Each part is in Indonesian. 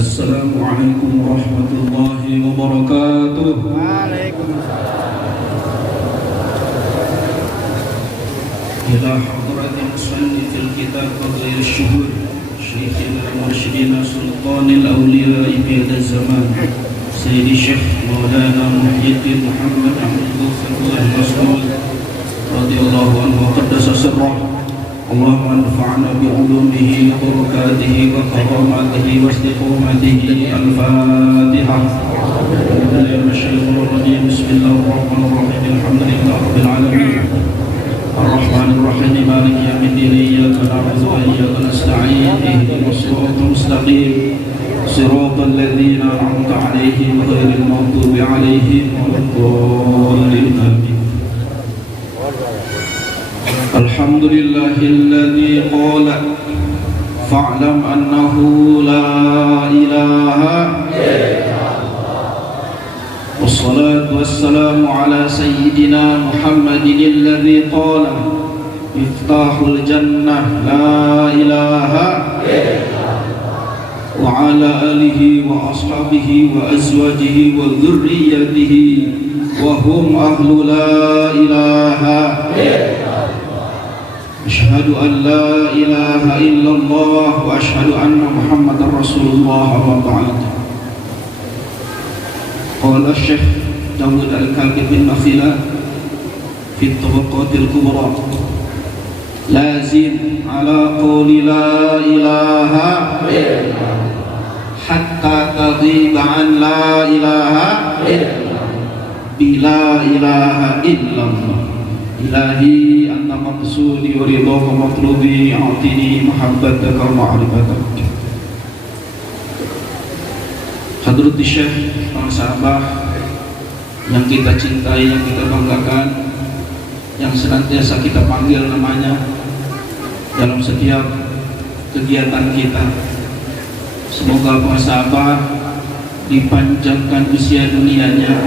Assalamualaikum warahmatullahi wabarakatuh. Ila hadratil musannifil kitab Fadlil Syuhur Syekhina Mursyidina Sultanil Awliya Ibn Zaman Sayyidi Syekh Maulana Muhyiddin Muhammad Abdul Fatullah Mas'ud radhiyallahu anhu wa qaddasa sirrah. Allahumma anfa'na bi'ulumihi wa barakatihi wa karamatihi wa istiqamatihi. Al-Fatihah. Bismillahirrahmanirrahim. Alhamdulillah rabbil alamin. Ar-Rahmanir-Rahim. Maliki yaumiddin. Iyyaka na'budu wa iyyaka nasta'in. Ihdinas siratal mustaqim. Siratal ladzina an'amta 'alaihim ghairil maghdubi 'alaihim waladdallin. Amin. Alhamdulillahilladzi qala fa'lam annahu la ilaha illallah. Wassalatu wassalamu ala sayyidina Muhammadin alladzi qala miftahul jannah la ilaha illallah. Wa ala alihi wa ashabihi wa azwajihi wa dhurriyyatihi wa hum ahlu la ilaha illallah. Asyhadu an la ilaha illallah wa asyhadu anna Muhammadar Rasulullah wa ba'd. Qala Syekh Dawud Al-Khatib bin Nakhila fi Tabaqatil Kubra lazim ala qawli la ilaha illallah hatta taghiba an la ilaha illallah bila ilaha illallah. Ilahi anta maqsudi wa ridhaka matlubi a'tini mahabbataka wa ma'rifatak. Hadratus Syekh, para sahabat yang kita cintai, yang kita banggakan, yang senantiasa kita panggil namanya dalam setiap kegiatan kita. Semoga para sahabat dipanjangkan usia dunianya,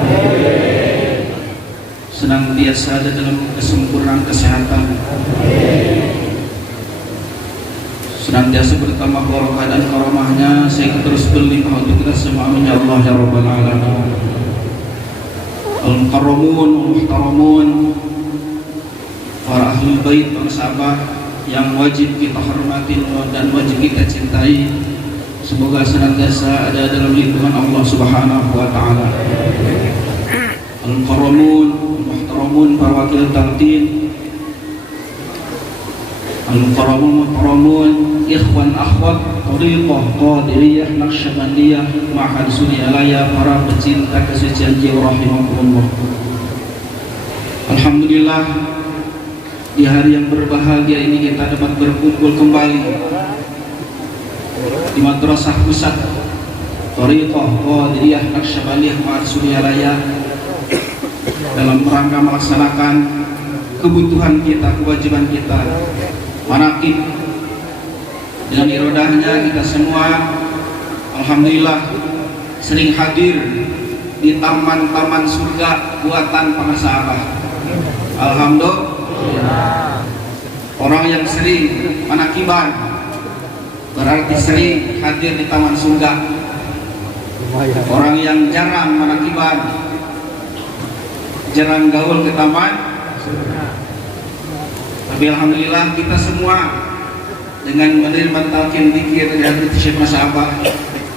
senantiasa ada dalam kesempurnaan kesehatan, senantiasa bertambah barokah dan karamahnya sehingga terus berlimpah untuk kita semua. Amin ya Allah ya Rabbal Alamin. Al-Mukarramun wa Muhtaramun, para ahlul bait, para sahabat yang wajib kita hormati dan wajib kita cintai, semoga senantiasa ada dalam lindungan Allah Subhanahu wa taala. Al-Mukarramun, Muhtaramun, para wakil talqin, Al-Mukarramun, ikhwan akhwat Thariqah Qadiriyah Naqsyabandiyah Ma'had Sunniyalaya, para pecinta kesucian jiwa rahimakumullah. Alhamdulillah, di hari yang berbahagia ini kita dapat berkumpul kembali di Madrasah Pusat Thariqah Qadiriyah Naqsyabandiyah Ma'had Sunniyalaya dalam rangka melaksanakan kebutuhan kita, kewajiban kita, manaqib. Dengan irodahnya kita semua alhamdulillah sering hadir di taman-taman surga buatan para sahabat. Alhamdulillah. Orang yang sering manaqiban berarti sering hadir di taman surga. Orang yang jarang manaqiban, jarang gaul ke taman. Tapi alhamdulillah kita semua dengan menerima talqin dzikir dari Hadrat Syekh Mas'abah,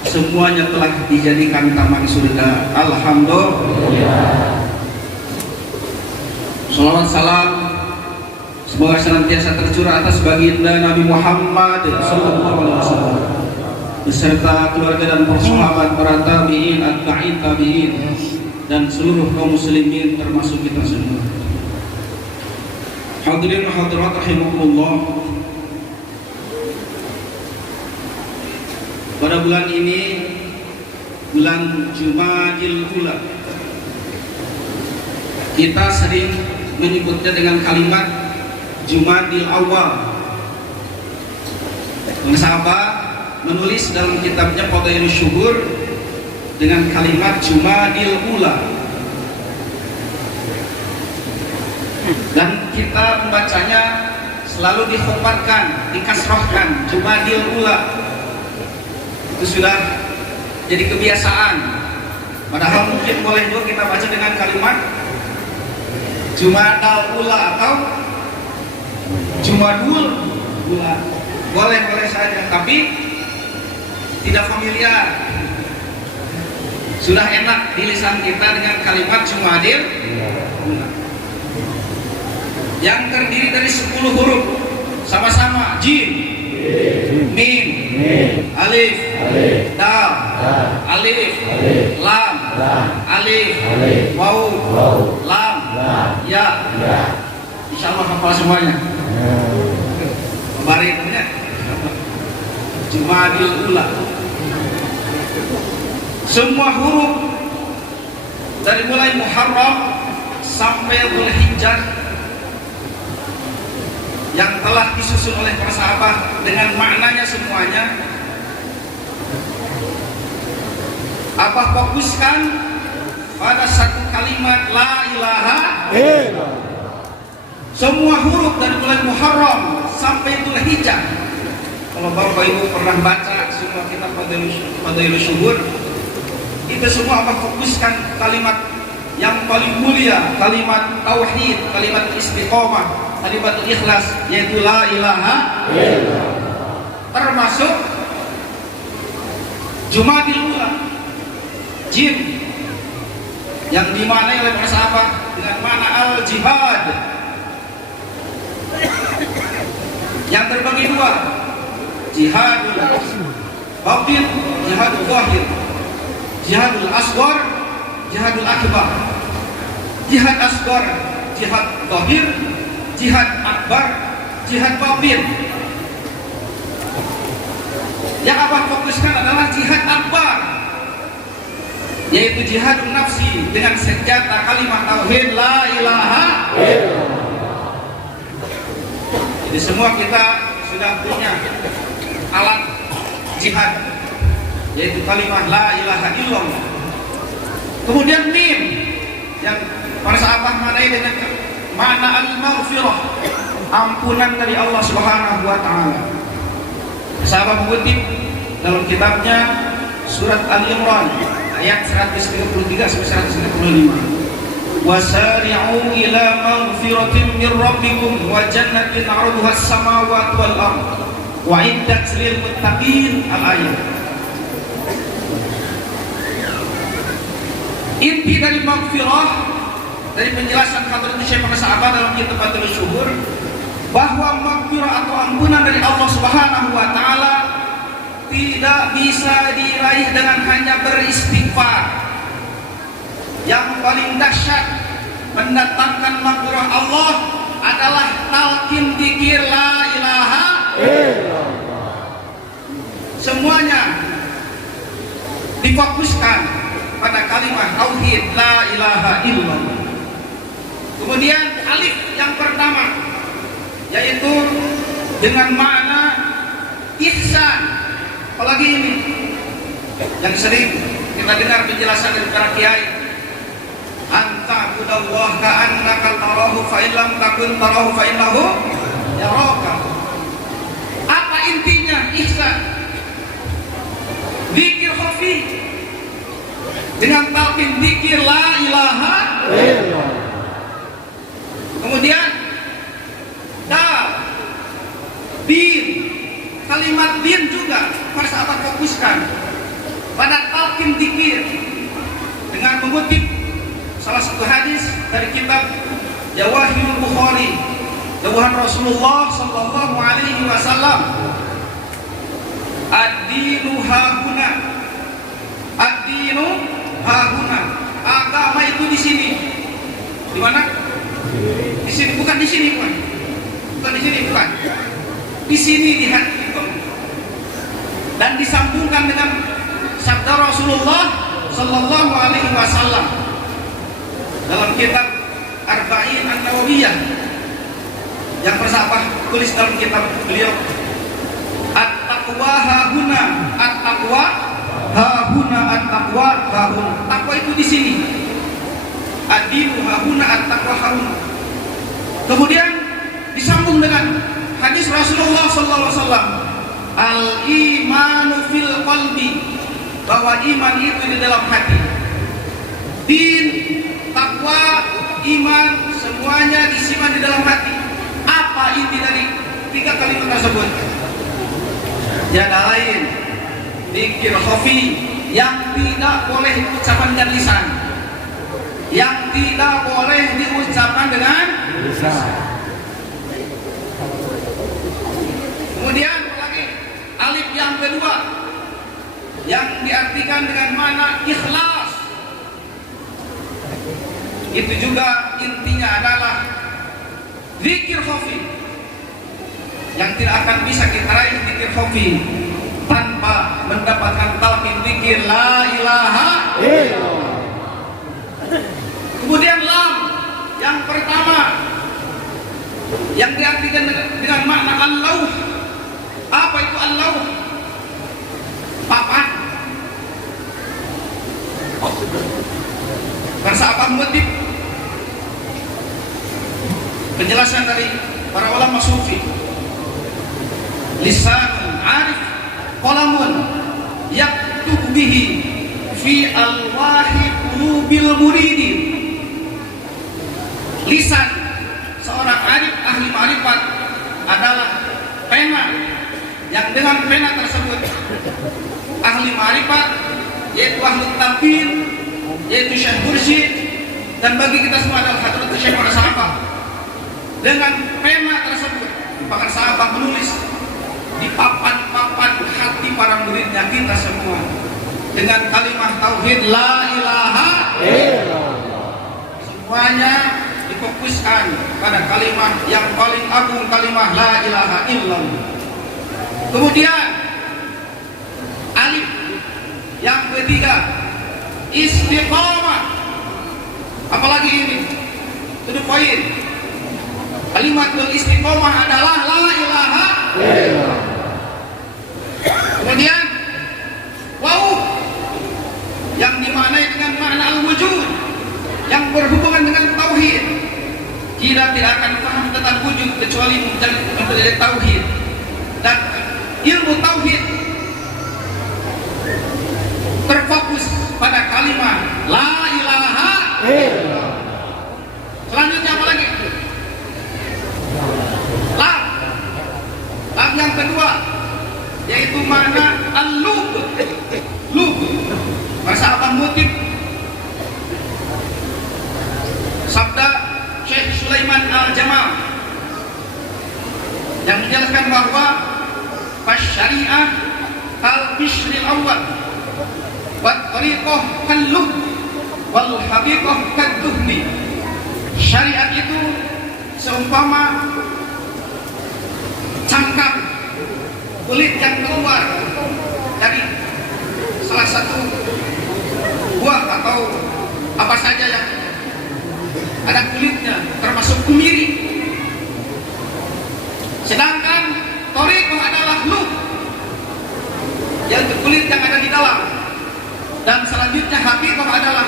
semuanya telah dijadikan taman surga. Alhamdulillah. Salawat salam semoga senantiasa tercurah atas baginda Nabi Muhammad sallallahu alaihi wasallam beserta keluarga dan para sahabat, para tabi'in, atba'in tabi'in, dan seluruh kaum muslimin termasuk kita semua. Hadirin hadirat rahimakumullah, pada bulan ini, bulan Jumadil Ula, kita sering menyebutnya dengan kalimat Jumadil Awal. Sahabat menulis dalam kitabnya Fadailus Syuhur dengan kalimat Jumadil Ula, dan kita membacanya selalu dikhutbahkan, dikasrohkan Jumadil Ula. Itu sudah jadi kebiasaan. Padahal mungkin boleh juga kita baca dengan kalimat Jumadal Ula atau Jumadul Ula. Boleh saja, tapi tidak familiar. Sudah enak di lisan kita dengan kalimat Jumadil Ula yang terdiri dari 10 huruf sama-sama: jim, mim, alif, dal, alif, lam, alif, waw, lam, ya. Insya Allah hafal semuanya. Kemarin punya Jumadil Ula. Semua huruf dari mulai Muharram sampai Dzulhijjah yang telah disusun oleh para sahabat dengan maknanya semuanya, Abah fokuskan pada satu kalimat la ilaha illallah. Semua huruf dari mulai Muharram sampai Dzulhijjah. Kalau Bapak Ibu pernah baca semua kitab Fadailus Syuhur, itu semua Abah fokuskan kalimat yang paling mulia, kalimat tauhid, kalimat istiqomah, kalimat ikhlas, yaitu la ilaha illallah. Termasuk Jumadil Ula, jim, yang dimaknai oleh para sahabat dengan makna al-jihad, yang terbagi dua: jihadul batin, jihadul zahir, jihadul asghar, jihadul akbar. Jihad asghar, jihad zahir, jihad akbar, jihad batin. Yang Abah fokuskan adalah jihad akbar, yaitu jihadun nafsi dengan senjata kalimat tauhid la ilaha illallah. Jadi semua kita sudah punya alat jihad, yaitu kalimat la ilaha illallah. Kemudian mim yang para sahabat maknai dengan makna al-maghfirah, ampunan dari Allah Subhanahu wa taala. Sahabat mengutip dalam kitabnya surat Al-Imran ayat 133 sampai 135. Wasari'u ila maghfiratin min rabbikum wa jannatin 'arduha as-samawati wal ardh wa 'iddat lil muttaqin. Al-ayat. Inti dari maghfirah, dari penjelasan Hadratus Syekh para sahabat dalam kitab Fadailus Syuhur, bahwa maghfirah atau ampunan dari Allah Subhanahu wa taala tidak bisa diraih dengan hanya beristighfar. Yang paling dahsyat mendatangkan maghfirah Allah adalah talqin dzikir la ilaha illallah. Semuanya difokuskan pada kalimat tauhid la ilaha illallah. Kemudian alif yang pertama, yaitu dengan makna ihsan. Apalagi ini yang sering kita dengar penjelasan dari para kiai, anta'budallah ka'annaka tarahu fa in lam takun tarahu fa innahu yaraka. Apa intinya ihsan? Zikir khafi dengan talqin zikir la ilaha illallah. Kemudian dal, bin, kalimat bin juga para sahabat fokuskan pada talqin zikir dengan mengutip salah satu hadis dari kitab Jawahirul Bukhari, dawuhan Rasulullah sallallahu alaihi wasallam, ad-dinu hahuna, ad-dinu hahuna. Agama itu di sini. Di mana? Di sini, bukan di sini, bukan. Bukan di sini, bukan. Di sini di hati itu. Dan disambungkan dengan sabda Rasulullah sallallahu alaihi wasallam dalam kitab Arba'in An-Nawawiyah yang bersahabat tulis dalam kitab beliau, at-taqwa hahuna, at-taqwa hahuna, at-taqwa hahuna. Takwa itu di sini. Ad-dinu hahuna, at-taqwa hahuna. Kemudian disambung dengan hadis Rasulullah sallallahu alaihi wasallam, al-imanu fil qalbi bahwa iman itu di dalam hati. Din, takwa, iman semuanya disimpan di dalam hati. Apa inti dari 3 kalimat tersebut? Tiada lain, zikir khafi yang tidak boleh diucapkan dengan lisan, yang tidak boleh diucapkan dengan lisan. Kemudian lagi alif yang kedua yang diartikan dengan makna ikhlas. Itu juga intinya adalah zikir khafi yang tidak akan bisa kita raih zikir khafi tanpa mendapatkan talqin zikir la ilaha illallah. Kemudian lam yang pertama yang diartikan dengan makna al-lauh. Apa itu al-lauh? Papan. Bersahabat motif penjelasan dari para ulama sufi. Lisanun arif qalamun yaktubu bihi fi alwahi qulubil muridin. Lisan seorang arif ahli ma'rifat adalah pena yang dengan pena tersebut ahli ma'rifat yaitu ahli talqin, yaitu Syekh Mursyid, dan bagi kita semua adalah hadratus Syekh para sahabat. Dengan pena tersebut para sahabat menulis di papan-papan hati para muridnya kita semua dengan kalimat tauhid la ilaha illallah. Semuanya difokuskan pada kalimat yang paling agung, kalimat la ilaha illallah. Kemudian alif yang ketiga istiqamah. Apalagi ini to the point. Kalimat istiqamah adalah la ilaha illallah. Kemudian wau yang dimaknai dengan makna al-wujud yang berhubungan dengan tauhid. Kita tidak akan paham tentang wujud kecuali mempelajari tauhid, dan ilmu tauhid terfokus pada kalimat la ilaha illallah. Selanjutnya apa lagi? Lam. Lam yang kedua yaitu makna al-lub. Lub. Bahasa apa motif? Sabda Syekh Sulaiman Al-Jamal yang menjelaskan bahwa syariah al-bishril awal wat tariqah kal-lub wal habiqah kad-duhni. Syariat itu seumpama cangkang kulit yang keluar dari salah satu buah atau apa saja yang ada kulitnya, termasuk kemiri. Sedangkan thariqah adalah lub, yaitu kulit yang ada di dalam. Dan selanjutnya haqiqah adalah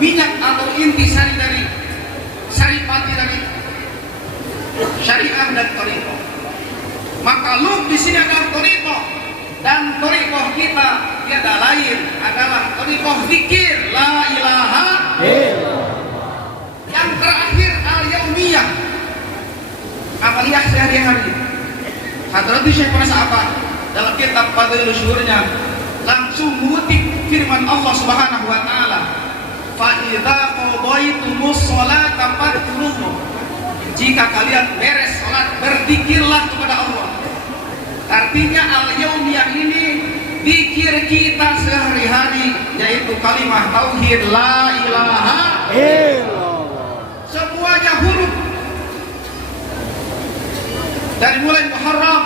minyak atau inti sari dari saripati dari syariah dan thariqah. Maka lub di sini adalah thariqah, dan thariqah kita tiada lain adalah thariqah zikir la ilaha illallah. Yang terakhir al-yaumiyah, amaliyah sehari-hari. Hadratus Syekh para sahabat dalam kitab Fadhilul Syuhurnya langsung mengutip firman Allah Subhanahu wa taala, fa idza qadaytumus sholata fadhkurullah. Jika kalian beres salat, berzikirlah kepada Allah. Artinya al-yaumiyah ini zikir kita sehari-hari, yaitu kalimat tauhid la ilaha illallah. Semuanya huruf dari mulai Muharram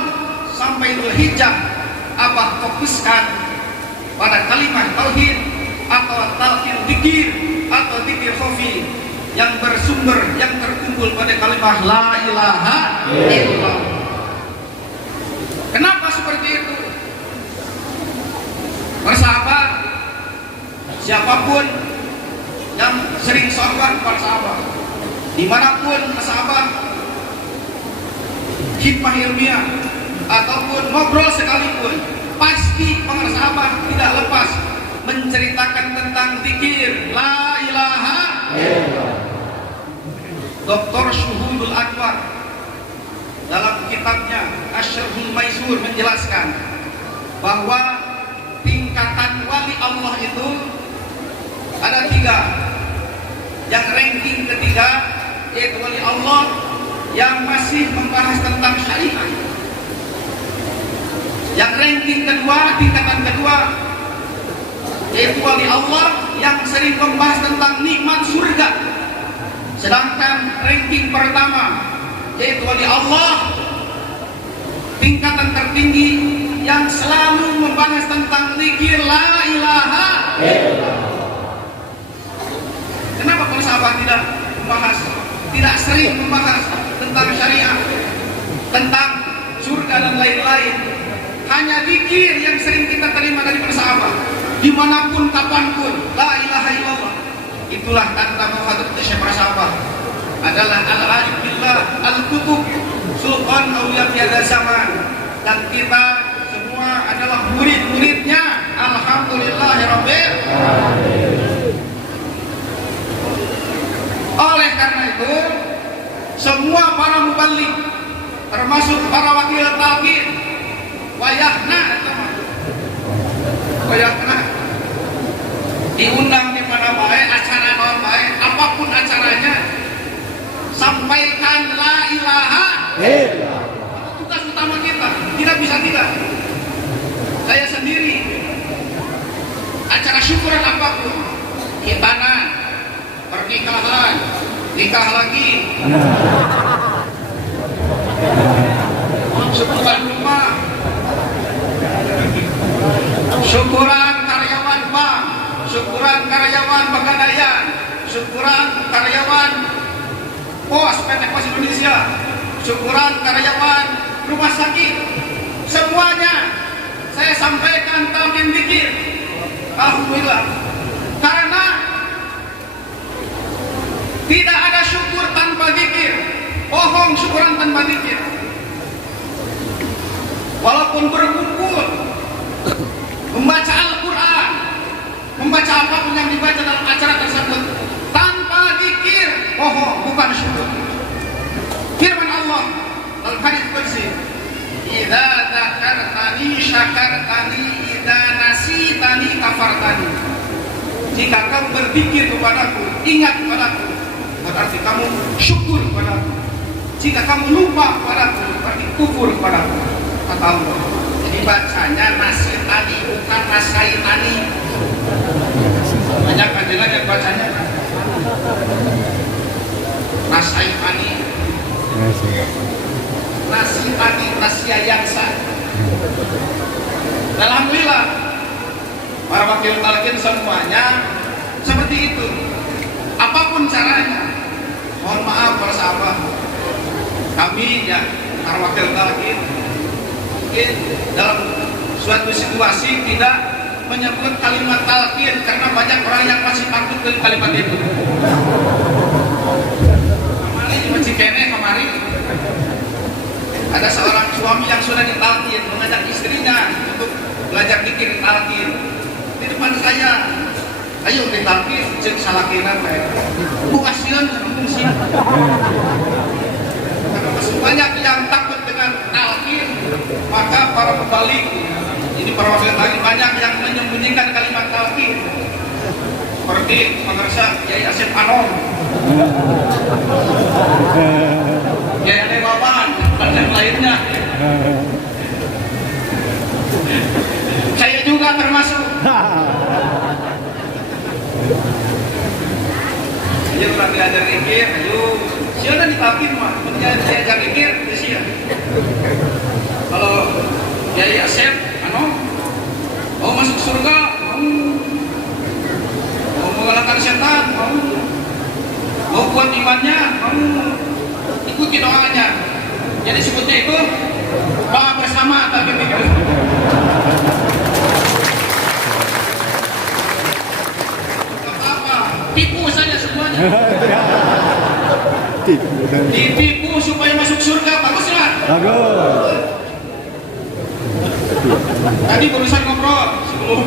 sampai Dzulhijjah apa fokuskan pada kalimat tauhid atau talqin dzikir atau dzikir khafi yang bersumber, yang terkumpul pada kalimat la ilaha illallah. Kenapa seperti itu? Bersahabat, siapapun yang sering sahabat bersahabat, dimanapun sahabat hikmah ilmiah ataupun ngobrol sekalipun, pasti para sahabat tidak lepas menceritakan tentang zikir la ilaha illallah. Dr. Syuhudul Anwar dalam kitabnya Asy-Syarhul Maisur menjelaskan bahwa tingkatan wali Allah itu ada 3. Yang ranking ketiga yaitu wali Allah yang masih membahas tentang syariat. Yang ranking kedua, tingkatan kedua yaitu wali Allah yang sering membahas tentang nikmat surga. Sedangkan ranking pertama yaitu wali Allah tingkatan tertinggi yang selalu membahas tentang zikir la ilaha illallah. Kenapa para sahabat tidak membahas, tidak sering membahas tentang syariat, tentang surga dan lain-lain? Hanya zikir yang sering kita terima dari para sahabat, dimanapun kapanpun la ilaha illallah. Itulah kata Muhammadul para sahabat adalah al-arif billah al-kutub sultan awliya tiada zaman, dan kita semua adalah murid-muridnya. Alhamdulillahirabbil alamin. Oleh karena itu semua para muballigh termasuk para wakil talqin wayahna diundang di mana baik, acara non baik, apapun acaranya, sampaikan la ilaha illallah. Tugas utama kita, tidak bisa tidak. Saya sendiri acara syukuran apapun, khitanan, pernikahan, nikah lagi, syukuran rumah, syukuran karyawan bank, syukuran karyawan Pegadaian, syukuran karyawan Pos PT Pos Indonesia, syukuran karyawan rumah sakit, semuanya saya sampaikan talqin zikir. Alhamdulillah, karena tidak ada syukur tanpa zikir, bohong syukuran tanpa zikir. Walaupun berkumpul membaca Al-Quran, membaca apapun yang dibaca dalam acara tersebut, tanpa zikir, bohong, bukan syukur. Firman Allah dalam hadits qudsi, "Idza dzakartani syakartani, idza nasitani kafartani." Jika kamu berzikir kepadaku, ingat kepadaku, berarti kamu syukur kepadaku. Jika kamu lupa kepadaku, berarti kufur kepadaku, kata Allah. Jadi bacanya nasitani, bukan nasaitani. Banyak aja bacanya nasaitani, nasitani, nasiayangsa. Alhamdulillah, para wakil talqin semuanya seperti itu. Apapun caranya, mohon maaf para sahabat, kami ya para wakil talqin mungkin dalam suatu situasi tidak menyebut kalimat talqin karena banyak orang yang masih takut dengan kalimat itu. Kemarin masih kemarin ada seorang suami yang sudah ditalqin mengajak istrinya untuk belajar zikir talqin di depan saya. Ayo ditalqin, cek salakinan baik. Bukan sian fungsi. Karena masih banyak yang takut dengan talqin, maka para pembalik ini para wakil talqin banyak yang menyembunyikan kalimat talqin. Seperti pengersa Kiai Asep Anom, Kiai Ane Baban, dan yang lainnya. Saya juga termasuk. Ayo orang diajar zikir, ayo siapa ditalqin mah, diajar zikir, siapa? Kalau Kiai Asep Anom mau masuk surga, mau mengalahkan setan, mau kuat imannya, ikuti doanya. Jadi sebutnya itu doa bersama tapi begitu. Apa? Tipu saja semuanya. Ditipu supaya masuk surga, bagus nggak? Bagus. Tadi barusan ngobrol sebelum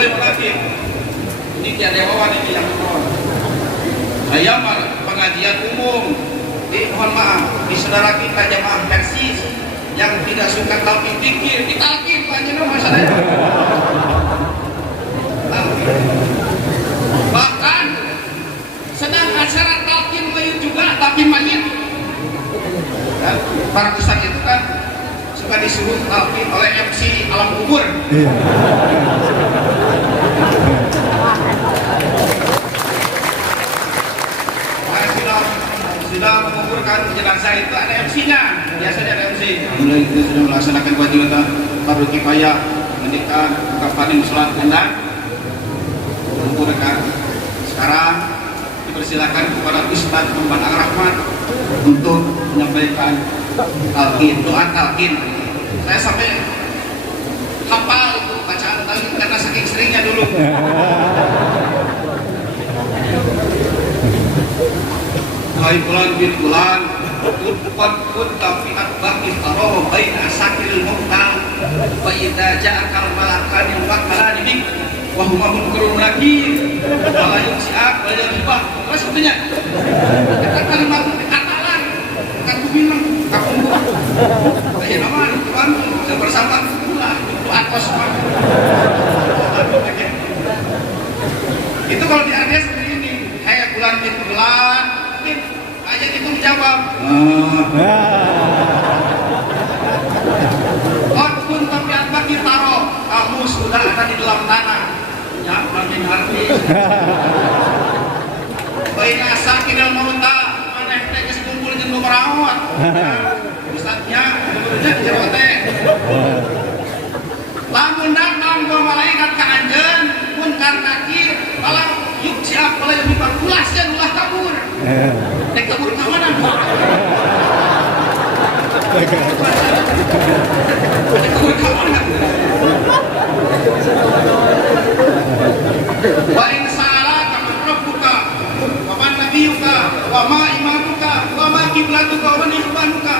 mulai lagi. Ini dia dewawan ini yang mohon. Saya pengajian umum. Mohon maaf, di saudara kita jamaah Persis yang tidak suka talqin fikir, ditalqin panjenengan masalahnya. Bahkan sedangkan syarat talqin mayit juga talqin mayit. Ya, para ustaz itu kan suka disuruh talqin oleh MC alam kubur. Iya. Sudah menguburkan jenazah itu ada MC-nya, biasanya ada MC. Mulai kita sudah melaksanakan kewajiban fardu kifayah, menikah, kafanin, sholat undang, menguburkan. Sekarang dipersilakan kepada Ustaz Muhammad Ar-Rahmat untuk menyampaikan talqin, doa talqin. Saya sampai hafal itu bacaan talqin karena saking seringnya dulu. Hai bulan bin bulan, kun tapi bagi taroh bain asakil muhtal, wa idza ja'akal malakan wakalan bik, wa huma munkarun nakir, wala yusiak wala yubah. Terus artinya kata kalimat katalan, aku bilang, aku kayak nama Tuhan, saya bersama pula, itu atas itu kalau di Arabia seperti ini, kayak bulan bin bulan. Ayat itu menjawab Qadkun tabiat bagi taruh, kamu sudah ada di dalam tanah. Ya, paling arti baina sakinal mauta maneh teh geus kumpul jeung nu merawat. Ustaznya benernya jerote. Lamun datang dua malaikat ka anjeun mun karena nakir kalau yuk siap kalau yang diperkulas dan ulah kabur. Nek kabur ke mana? Nek kabur ke mana? Wa in sa'alaka man rabbuka wa man nabiyuka wa ma imamuka wa ma qiblatuka wa man ihbanuka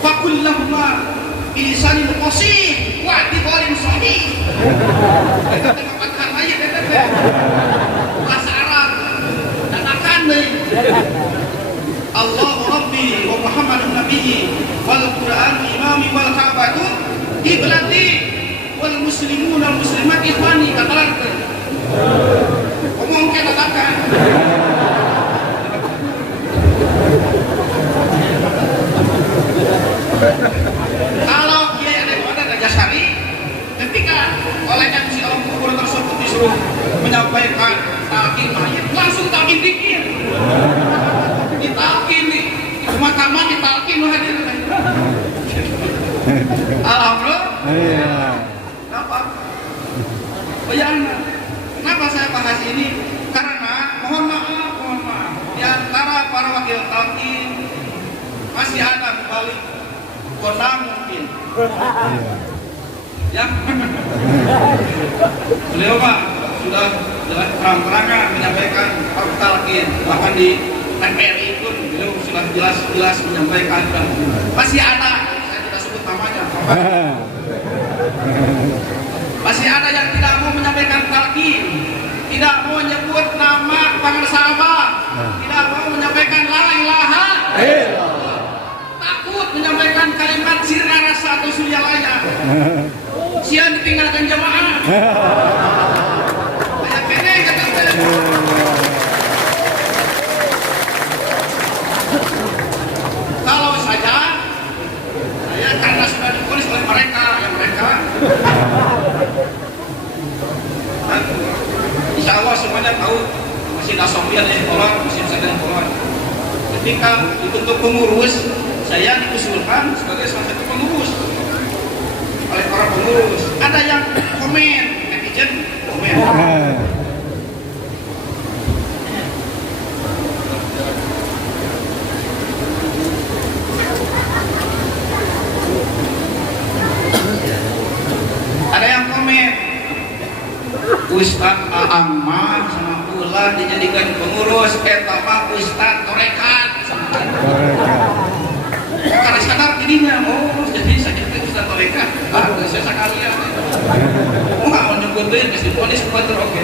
faqul lahumma bilisanil qasih wa atiqarin sahih. Itu tempatkan ayat itu. Bahasa Arab katakan deui Allahu Rabbi wa Muhammadun Nabiyyi wal Qur'an imami wal Ka'batu qiblati wal muslimun wal muslimat ikhwani katakan ngomong ke katakan kalau dia ada Raja Syari ketika oleh MC alam kubur tersebut disuruh menyampaikan talqin mayit langsung talqin dikir ditalqin nih di pemakaman ditalqin loh hadir alhamdulillah kenapa? Kenapa saya bahas ini? Karena mohon maaf di antara para wakil talqin masih ada balik kondang mungkin ya beliau Pak sudah terang-terangan menyampaikan talqin bahkan di MPRI pun beliau sudah jelas-jelas menyampaikan masih ada saya tidak sebut namanya masih ada yang tidak mau menyampaikan talqin tidak mau menyebut nama pengersabah tidak mau menyampaikan la ilaha illallah takut menyampaikan kalimat sirna rasa atau surya laya sian ditinggalkan jamaah banyak pene kata kalau saja saya karena sudah ditulis oleh mereka insya Allah semuanya tahu mesin asofian yang kolon mesin sedang kolon ketika dibentuk pengurus saya diusulkan sebagai salah satu pengurus oleh para pengurus ada yang komen netizen komen ada yang komen Ustaz Ammar sama Ulan dijadikan pengurus eta mah Ustaz torekat karena sadar dirinya jadi saya Ustaz torekat saya sekalian nggak betul kasih ponis betul oke.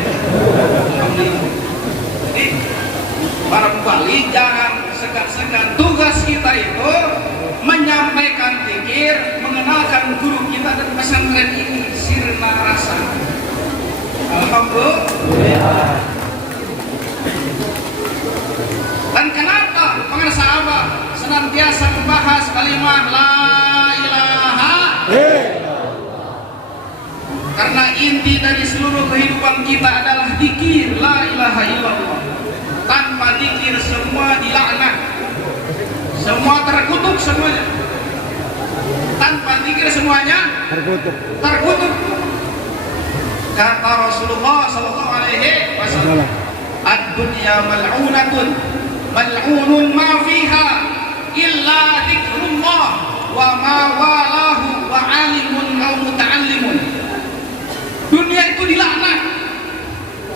Alhamdulillah. Jadi para mubalik jangan segan-segan, tugas kita itu menyampaikan zikir, mengenalkan guru kita dan pesantren ini sirna rasa. Alhamdulillah. Dan kenapa para sahabat senantiasa membahas kalimat la ilaha illallah? Karena inti dari seluruh kehidupan kita adalah zikir la ilaha illallah. Tanpa zikir semua dilaknat, semua terkutuk semuanya. Tanpa zikir semuanya terkutuk. Kata Rasulullah sallallahu alaihi wasallam, ad-dunya mal'unatun mal'unun ma fiha illa dzikrullah wa ma walahu wa alimun aw muta'allimun. Dunia itu dilaknat.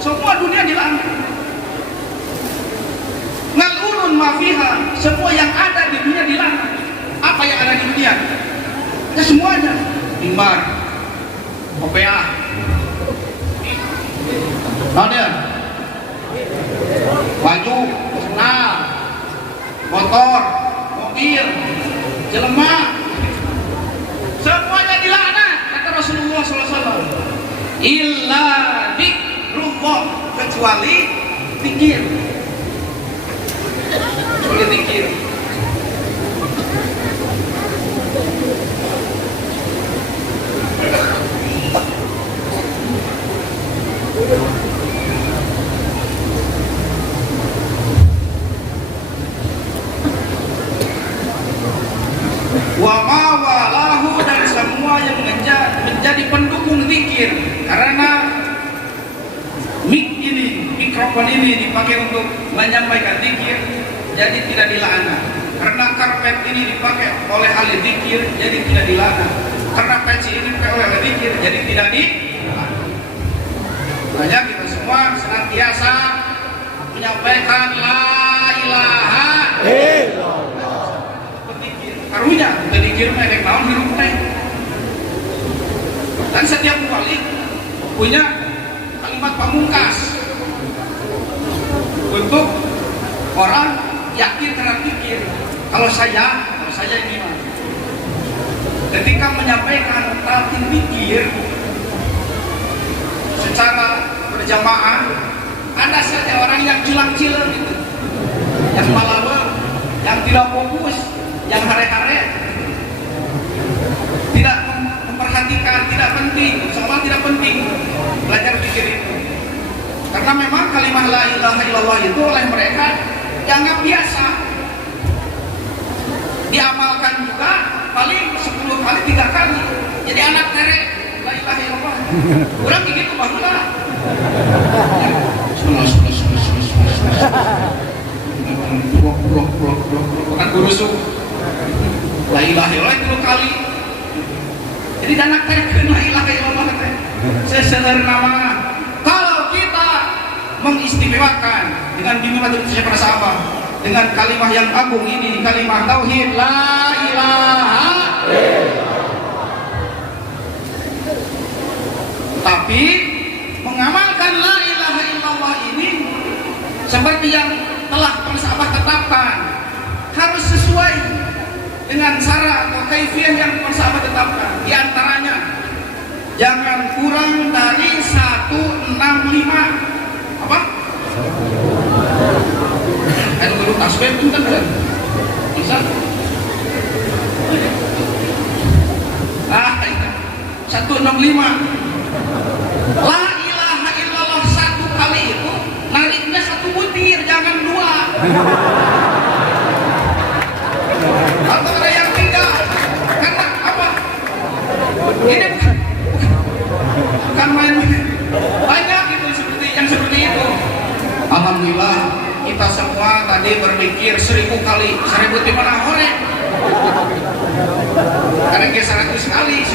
Semua dunia dilaknat. Mal'unun ma fiha, semua yang ada di dunia dilaknat. Apa yang ada di dunia? Ya semuanya. Mimbar, OPA, ada baju, sendal, motor, mobil, jelema, semuanya dilaknat kata Rasulullah SAW. Illa dzikrullah, kecuali zikir. Kecuali zikir. Wa ma walahu, dan semua yang menjadi pendukung zikir. Karena mikrofon ini dipakai untuk menyampaikan zikir, jadi tidak dilaknat. Karena karpet ini dipakai oleh ahli zikir, jadi tidak dilaknat. Karena peci ini dipakai oleh ahli zikir, jadi tidak dilaknat. Makanya kita semua senantiasa menyampaikan la ilaha illallah. Karunya kita dikir mereka naon hirup teh. Dan setiap wali punya kalimat pamungkas untuk orang yakin terhadap zikir. Kalau saya gimana? Ketika menyampaikan tartil zikir secara berjamaah, ada saja orang yang cilang-cilang gitu, yang malawer, yang tidak fokus, yang hare-hare, tidak memperhatikan, tidak penting, seolah tidak penting belajar zikir itu. Karena memang kalimat la ilaha illallah itu oleh mereka dianggap biasa, diamalkan juga paling 10 kali 3 kali, jadi anak terek la ilaha illallah. Kurang begitu bahulah. Bukan kurusuk. La ilaha illallah 3 kali. Jadi anak terek la ilaha illallah teh. Sesederhana mana? Kalau kita mengistimewakan dengan bimbingan dari para sahabat, dengan kalimat yang agung ini, kalimat tauhid la ilaha illallah. Tapi mengamalkan la ilaha illallah ini seperti yang telah para sahabat tetapkan, harus sesuai dengan cara atau kaifiah yang para sahabat tetapkan. Di antaranya jangan kurang dari 165. Apa? Kan dulu tasbih pinten kan? Bisa? Itu 165. La ilaha illallah 1 kali itu nariknya 1 butir, jangan 2. Atau ada yang 3. Karena apa? Ini bukan main. Banyak itu seperti itu. Alhamdulillah kita semua tadi berpikir 1000 kali, 1000 di mana hore? Karena 100 kali.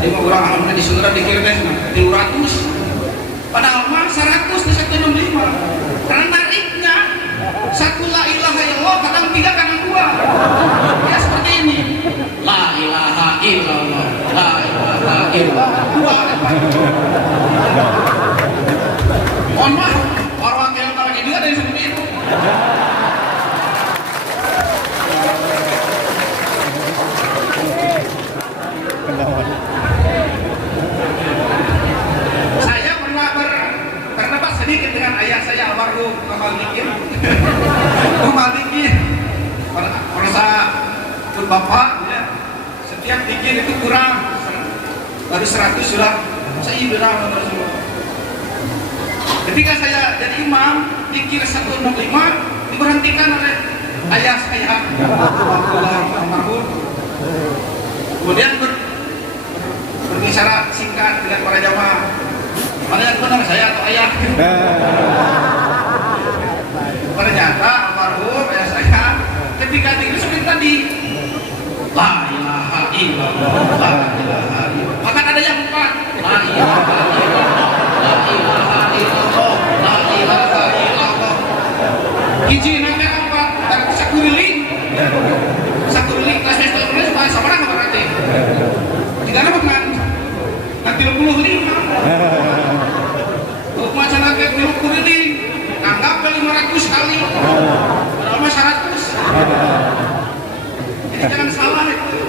Tadi mau orang alhamdulillah di surga dikirkan 300. Padahal mah 100 di 165. Karena nariknya 1 la ilaha illallah kadang 3 kadang 2. Ya seperti ini. La ilaha illallah, la ilaha illallah. 2 Mohon maaf, orang wakil lagi juga dari seperti itu. Saya pernah berdebat sedikit dengan ayah saya almarhum Kamal Dikir. Kamal Dikir merasa pun bapak ya, setiap dikir itu kurang, baru 100 sudah Sayyidina Rasulullah. Ketika saya jadi imam, dikir 165 diberhentikan oleh ayah saya almarhum. Kemudian berbicara singkat dengan para jamaah, mana yang benar, saya atau ayah? Ternyata almarhum ayah saya ketika dikir seperti tadi, la ilaha illallah, la ilaha illallah. Maka ada yang empat, la ilaha illallah, la ilaha illallah, la ilaha illallah. Hiji nanti empat, dan sakuriling kelas S2 supaya sama orang berarti. Jika ada makan, nanti 55. Untuk masyarakat 55, anggap 500 kali, berapa 100. Jadi jangan salah itu.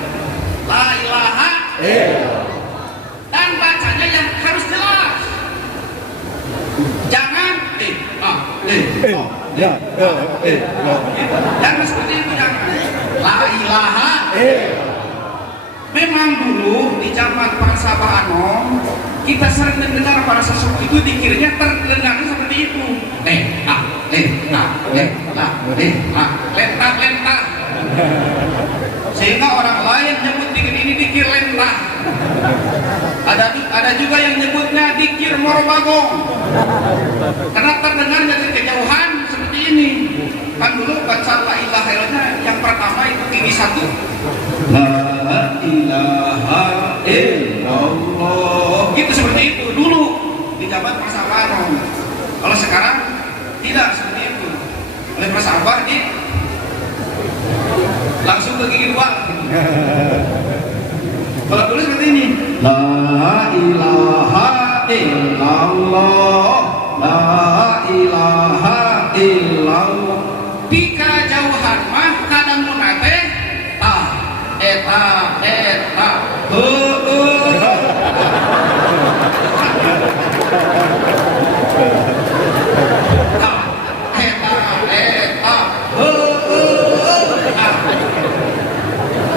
La ilaha dan bacanya yang harus jelas. Jangan jangan seperti itu, jangan. La ilaha. Memang dulu di zaman Pak Sabano kita sering mendengar para sesuatu itu dikiranya terdengarnya seperti itu. Lentah. Sehingga orang lain nyebut dikir ini dikir lentah. Ada juga yang nyebutnya dikir morobagong. Karena terdengarnya dari kejauhan seperti ini. Kan dulu baca la ilaha illallah yang pertama itu gigi satu. La ilaha illallah. Itu seperti itu dulu di zaman persahabatan. Kalau sekarang tidak seperti itu. Oleh persahabat langsung ke gigi dua. Kalau dulu seperti ini, la ilaha illallah, la ilaha illallah. Di kejauhan mah kadang munate eta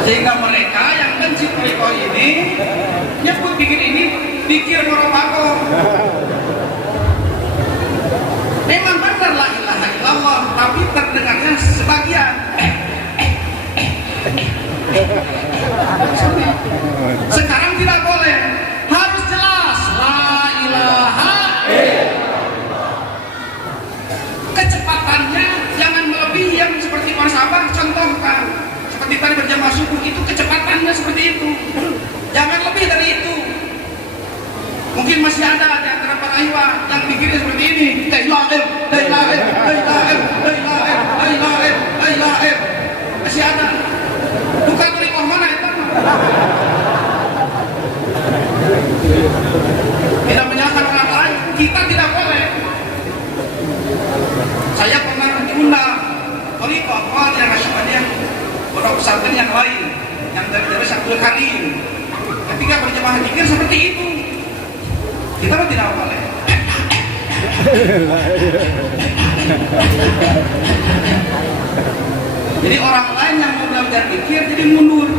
sehingga mereka yang benci mereka ini nyebut dikir ini dikir morobako. Memang benar la ilaha illallah, tapi terdengarnya sebagian sekarang tidak boleh, harus jelas la ilaha. Kecepatannya jangan melebihi yang seperti para sahabat contohkan. Seperti tadi berjamaah subuh itu kecepatannya seperti itu, jangan lebih dari itu. Mungkin masih ada di antara para ikhwah yang pikirnya seperti ini, masih ada. Bukan telingoh mana itu? Tidak menyalahkan orang lain, kita tidak boleh. Saya pernah diundang oleh Bapak yang Rasyidiyah, pondok pesantren yang lain, yang dari Abdul Karim. Ketika berjamaah zikir seperti itu, kita tidak boleh. Jadi orang lain yang mau belajar zikir jadi mundur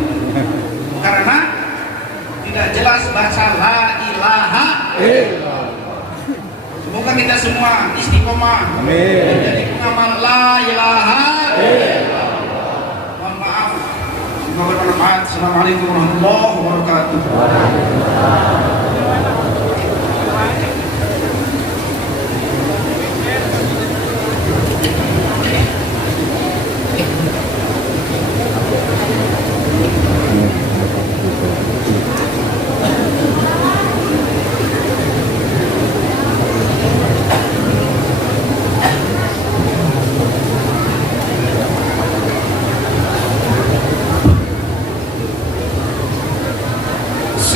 karena tidak jelas baca la ilaha. Semoga kita semua istiqomah menjadi pengamal la ilaha. Mohon maaf, semoga bermanfaat. Assalamualaikum warahmatullahi wabarakatuh.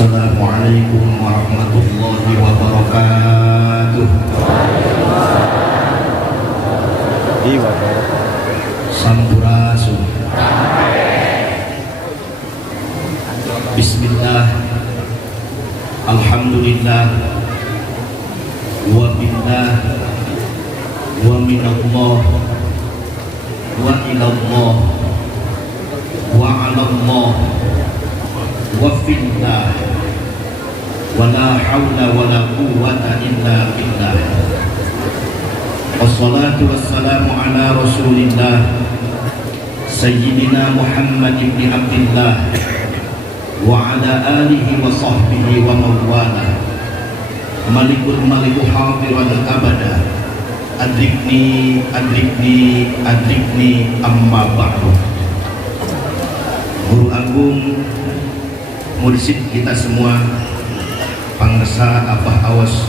Assalamualaikum warahmatullahi wabarakatuh. Sampurasun. Bismillah. Alhamdulillah. Wa billah. Wa minallah. Wa ilallah. Wa alallah. Wa fillah. Wa la hawla wa la quwwata illa billah. Wassalatu wassalamu ala rasulillah Sayyidina Muhammad ibn Abdillah wa ala alihi wa sahbihi wa mawala Malikul maliku hadiran abada Adrikni, adrikni, adrikni amma ba'du. Guru Agung, mursyid kita semua, Pangresa Abah Awas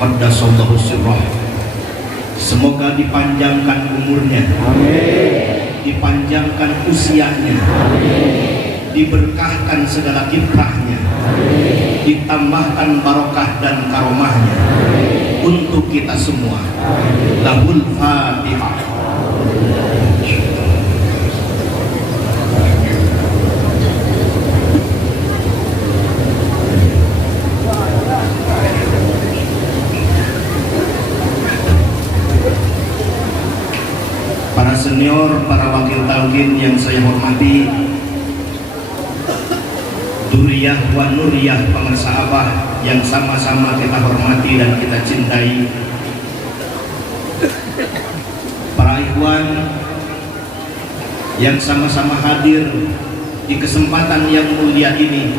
Qaddasallahu sirrah, semoga dipanjangkan umurnya, amin. Dipanjangkan usianya, amin. Diberkahkan segala kiprahnya, amin. Ditambahkan barokah dan karomahnya, amin. Untuk kita semua, amin. Lahul Fatihah. Para senior, para wakil talqin yang saya hormati, Duriyah wa Nuriyah pemirsa Abah yang sama-sama kita hormati dan kita cintai, para ikhwan yang sama-sama hadir di kesempatan yang mulia ini,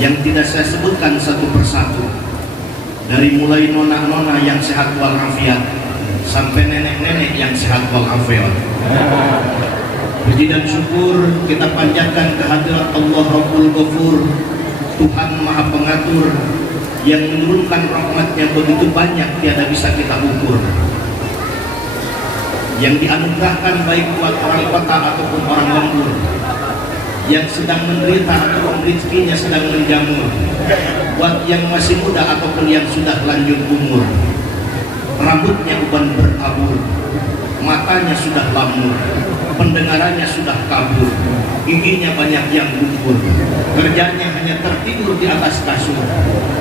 yang tidak saya sebutkan satu persatu, dari mulai nona-nona yang sehat walafiat sampai nenek-nenek yang sehat walafiat. Puji dan syukur kita panjatkan kehadirat Allah Rabbul Ghafur, Tuhan Maha Pengatur yang menurunkan rahmatnya begitu banyak tiada bisa kita ukur, yang dianugerahkan baik buat orang kota ataupun orang lembur, yang sedang menderita ataupun rezekinya sedang menjamur, buat yang masih muda ataupun yang sudah lanjut umur, rambutnya uban berabur, matanya sudah lamur, pendengarannya sudah kabur, giginya banyak yang gugur, kerjanya hanya tertidur di atas kasur.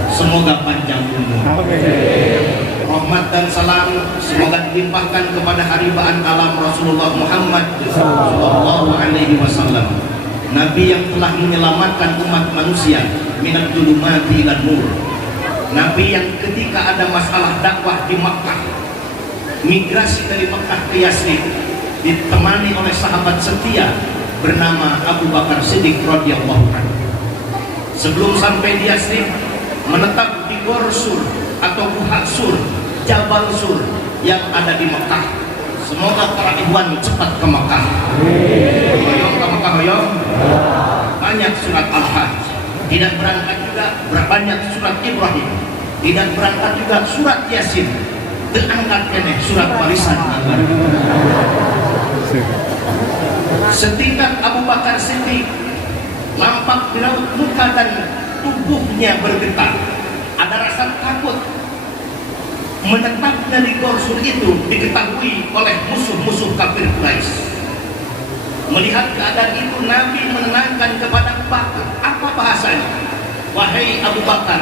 Semoga panjang umur. Rahmat dan salam semoga dilimpahkan kepada haribaan alam Rasulullah Muhammad sallallahu alaihi wasallam, Nabi yang telah menyelamatkan umat manusia minat dzulumati ilan nur, Nabi yang ketika ada masalah dakwah di Makkah, migrasi dari Makkah ke Yasrib, ditemani oleh sahabat setia bernama Abu Bakar Siddiq radhiyallahu anhu. Sebelum sampai di Yasrib, menetap di Ghor Sur atau Guha Sur, Jabal Sur yang ada di Makkah. Semoga para ikhwan cepat ke Makkah. Hoyong ke Makkah, hoyong. Banyak surat Al-Hajj. Tidak berangkat juga banyak surat Ibrahim. Tidak berangkat juga surat Yasin. Terangkat kene surat warisan. Setingkat Abu Bakar Siddiq nampak di raut muka dan tubuhnya bergetar. Ada rasa takut menetap dari Ghor Sur itu diketahui oleh musuh-musuh kafir Quraisy. Melihat keadaan itu, Nabi menenangkan kepada Abu Bakar. Apa bahasanya? Wahai Abu Bakar,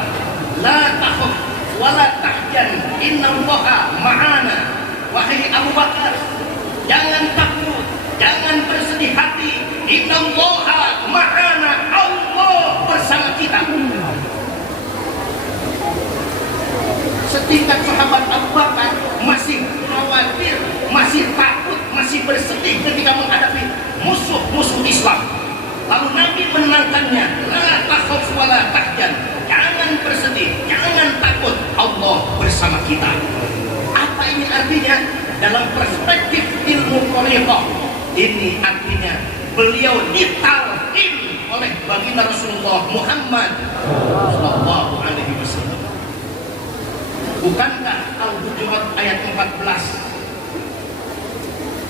la takhaf wa la tahzan, innallaha ma'ana. Wahai Abu Bakar, jangan takut, jangan bersedih hati, innallaha ma'ana, Allah bersama kita. Setingkat sahabat Abu Bakar masih khawatir, masih takut, masih bersedih ketika menghadapi musuh-musuh Islam. Lalu Nabi menenangkannya, la takhaf wa la tahzan, jangan bersedih, jangan takut, Allah bersama kita. Apa ini artinya? Dalam perspektif ilmu Qur'an, ini artinya beliau ditalqin oleh baginda Rasulullah Muhammad sallallahu alaihi wasallam. Bukankah Al-Hujurat ayat 14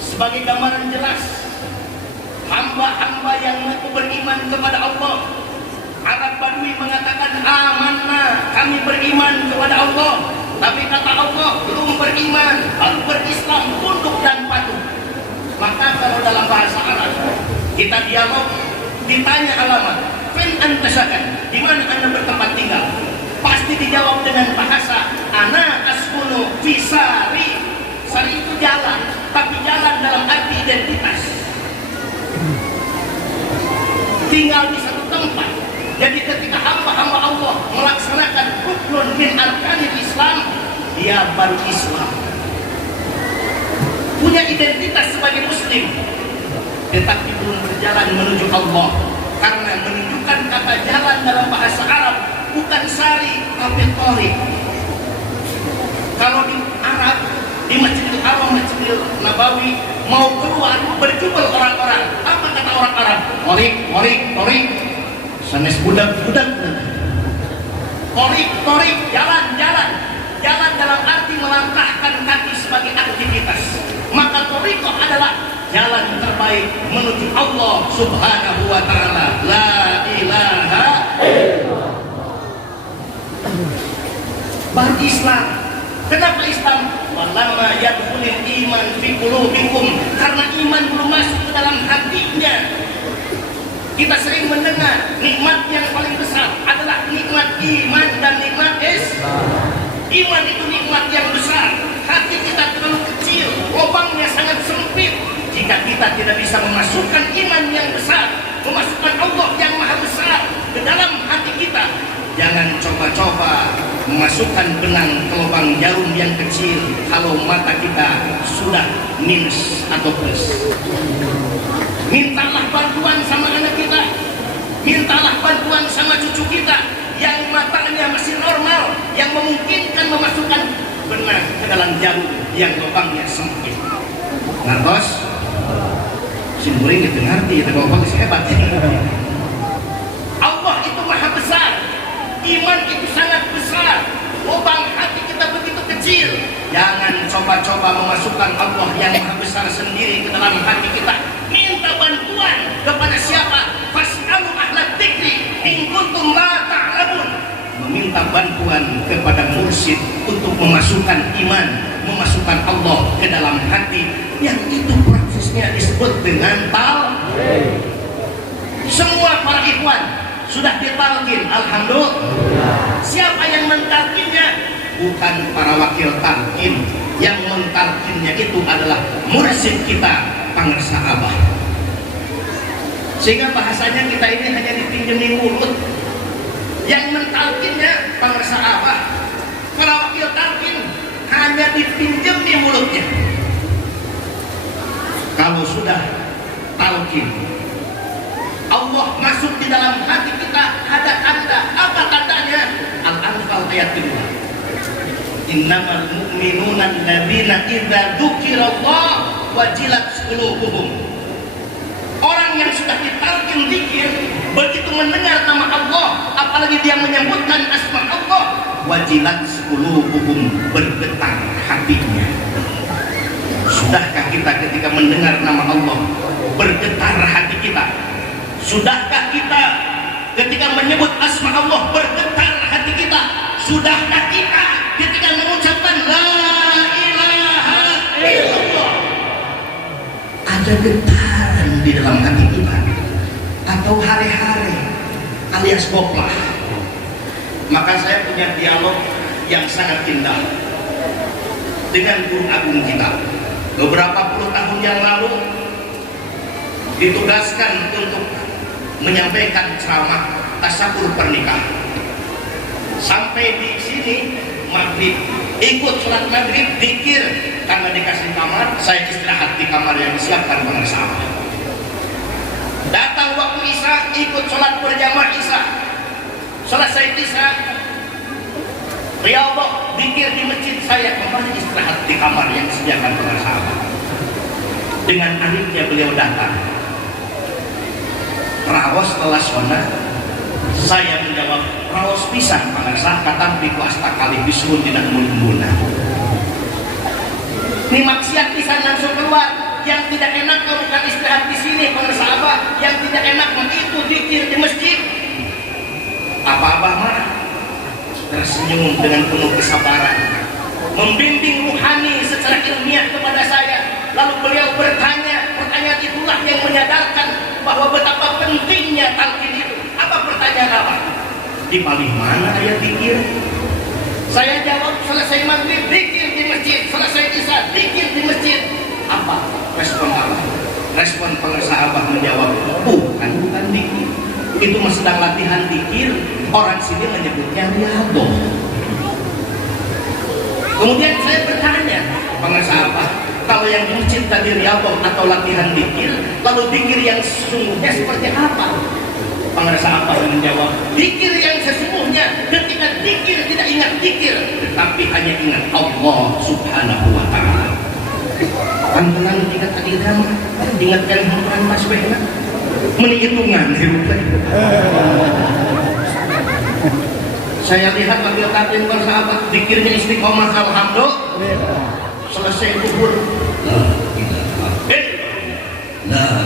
sebagai gambaran jelas hamba-hamba yang mengaku beriman kepada Allah Arab Badui mengatakan amanna, kami beriman kepada Allah. Tapi kata Allah, belum beriman, baru berislam, tunduk dan patuh. Maka kalau dalam bahasa Arab kita dialog, ditanya alamat, fen anta sakan, di mana anda bertempat tinggal? Pasti dijawab dengan bahasa ana askunu fi sari. Sari itu jalan, tapi jalan dalam arti identitas. Tinggal di satu tempat. Jadi ketika hamba-hamba Allah melaksanakan rukun min arkanil Islam, dia baru Islam. Punya identitas sebagai Muslim, tetapi belum berjalan menuju Allah. Karena menunjukkan kata jalan dalam bahasa Arab bukan sari, tapi thoriq. Kalau di Arab, di Masjidil Haram, Masjidil Nabawi, mau keluar berjubel orang-orang. Apa kata orang Arab? Thoriq. Sanes budak-budak. Thoriq, jalan. Jalan dalam arti melangkahkan kaki sebagai aktivitas. Maka thoriqah adalah jalan terbaik menuju Allah Subhanahu wa ta'ala. La ilaha illallah. Baru Islam. Kenapa Islam? Walamma yadkhulul iman fi qulubikum, karena iman belum masuk ke dalam hatinya. Kita sering mendengar nikmat yang paling besar adalah nikmat iman dan nikmat Islam. Iman itu nikmat yang besar. Hati kita terlalu kecil, lubangnya sangat sempit. Jika kita tidak bisa memasukkan iman yang besar, memasukkan Allah yang maha besar ke dalam hati kita, jangan coba-coba memasukkan benang ke lubang jarum yang kecil kalau mata kita sudah minus atau plus. Mintalah bantuan sama anak kita, mintalah bantuan sama cucu kita yang matanya masih normal, yang memungkinkan memasukkan benang ke dalam jarum yang lubangnya sempit. Nah bos, simpuling itu ngerti, itu ngomong hebat. Allah itu maha besar, iman itu sangat besar, lubang hati kita begitu kecil. Jangan coba-coba memasukkan Allah yang maha besar sendiri ke dalam hati kita. Minta bantuan kepada siapa? Fas'alu ahla dzikri in kuntum la ta'lamun. Meminta bantuan kepada mursyid untuk memasukkan iman, memasukkan Allah ke dalam hati. Yang itu prosesnya disebut dengan talqin. Semua para ikhwan sudah ditalqin, alhamdulillah. Siapa yang mentalqinnya? Bukan para wakil talqin. Yang mentalqinnya itu adalah mursyid kita, Pangersa Abah. Sehingga bahasanya kita ini hanya dipinjami mulut. Yang mentalqinnya Pangersa Abah. Para wakil talqin hanya dipinjami mulutnya. Kalau sudah talqin, Allah masuk di dalam hati kita, ada tanda. Apa tandanya? Al-Anfal ayat 2. Innamal mu'minuna alladzina idza dzukirallah wajilat qulubuhum. Orang yang sudah ditalqin zikir, begitu mendengar nama Allah, apalagi dia menyebutkan asma Allah, wajilat qulubuhum, bergetar hatinya. Sudahkah kita ketika mendengar nama Allah bergetar hati kita? Sudahkah kita ketika menyebut asma Allah bergetar hati kita? Sudahkah kita ketika mengucapkan la ilaha illallah ada getaran di dalam hati kita? Atau hari-hari alias goplah? Maka saya punya dialog yang sangat indah dengan guru agung kita. Beberapa puluh tahun yang lalu ditugaskan untuk menyampaikan ceramah tasawuf pernikahan. Sampai di sini maghrib, ikut sholat maghrib, zikir, karena dikasih kamar, saya istirahat di kamar yang disiapkan Pangersa Abah. Datang waktu isya, ikut sholat berjamaah isya. Selesai isya, riyadhah, zikir di masjid, saya kembali istirahat di kamar yang disediakan Pangersa Abah. Dengan akhirnya beliau datang. Raos telah sholat, saya menjawab, raos pisan Pangersa, kata biku astakali bisun tidak mulai. Ini maksiat pisan langsung keluar. Yang tidak enak bukan istirahat di sini Pangersa Abah, yang tidak enak begitu zikir di masjid. Apa Abah marah? Tersenyum dengan penuh kesabaran, membimbing ruhani secara ilmiah kepada saya. Lalu beliau bertanya, pertanyaan itulah yang menyadarkan bahwa betapa pentingnya talqin itu. Apa pertanyaan Abah? Di paling mana ayat zikir? Saya jawab, selesai maghrib zikir di masjid, selesai isya zikir di masjid. Apa respon Abah? Respon pengusaha Abah menjawab, bukan zikir. Itu masih sedang latihan zikir. Orang sini menyebutnya riyadhah. Kemudian saya bertanya, pengusaha Abah, kalau yang di masjid tadi riyadhah atau latihan zikir, lalu zikir yang sesungguhnya seperti apa? Pengusaha Abah menjawab, zikir yang sesungguhnya ketika zikir tidak ingat zikir, tetapi hanya ingat Allah Subhanahu wa Ta'ala. Pantelan tingkat adidama, ingatkan Quran tasbihna, menihitungan hirupnya. Saya lihat wakil katin bersahabat, zikirnya istiqomah alhamdulillah. Selesai kubur, la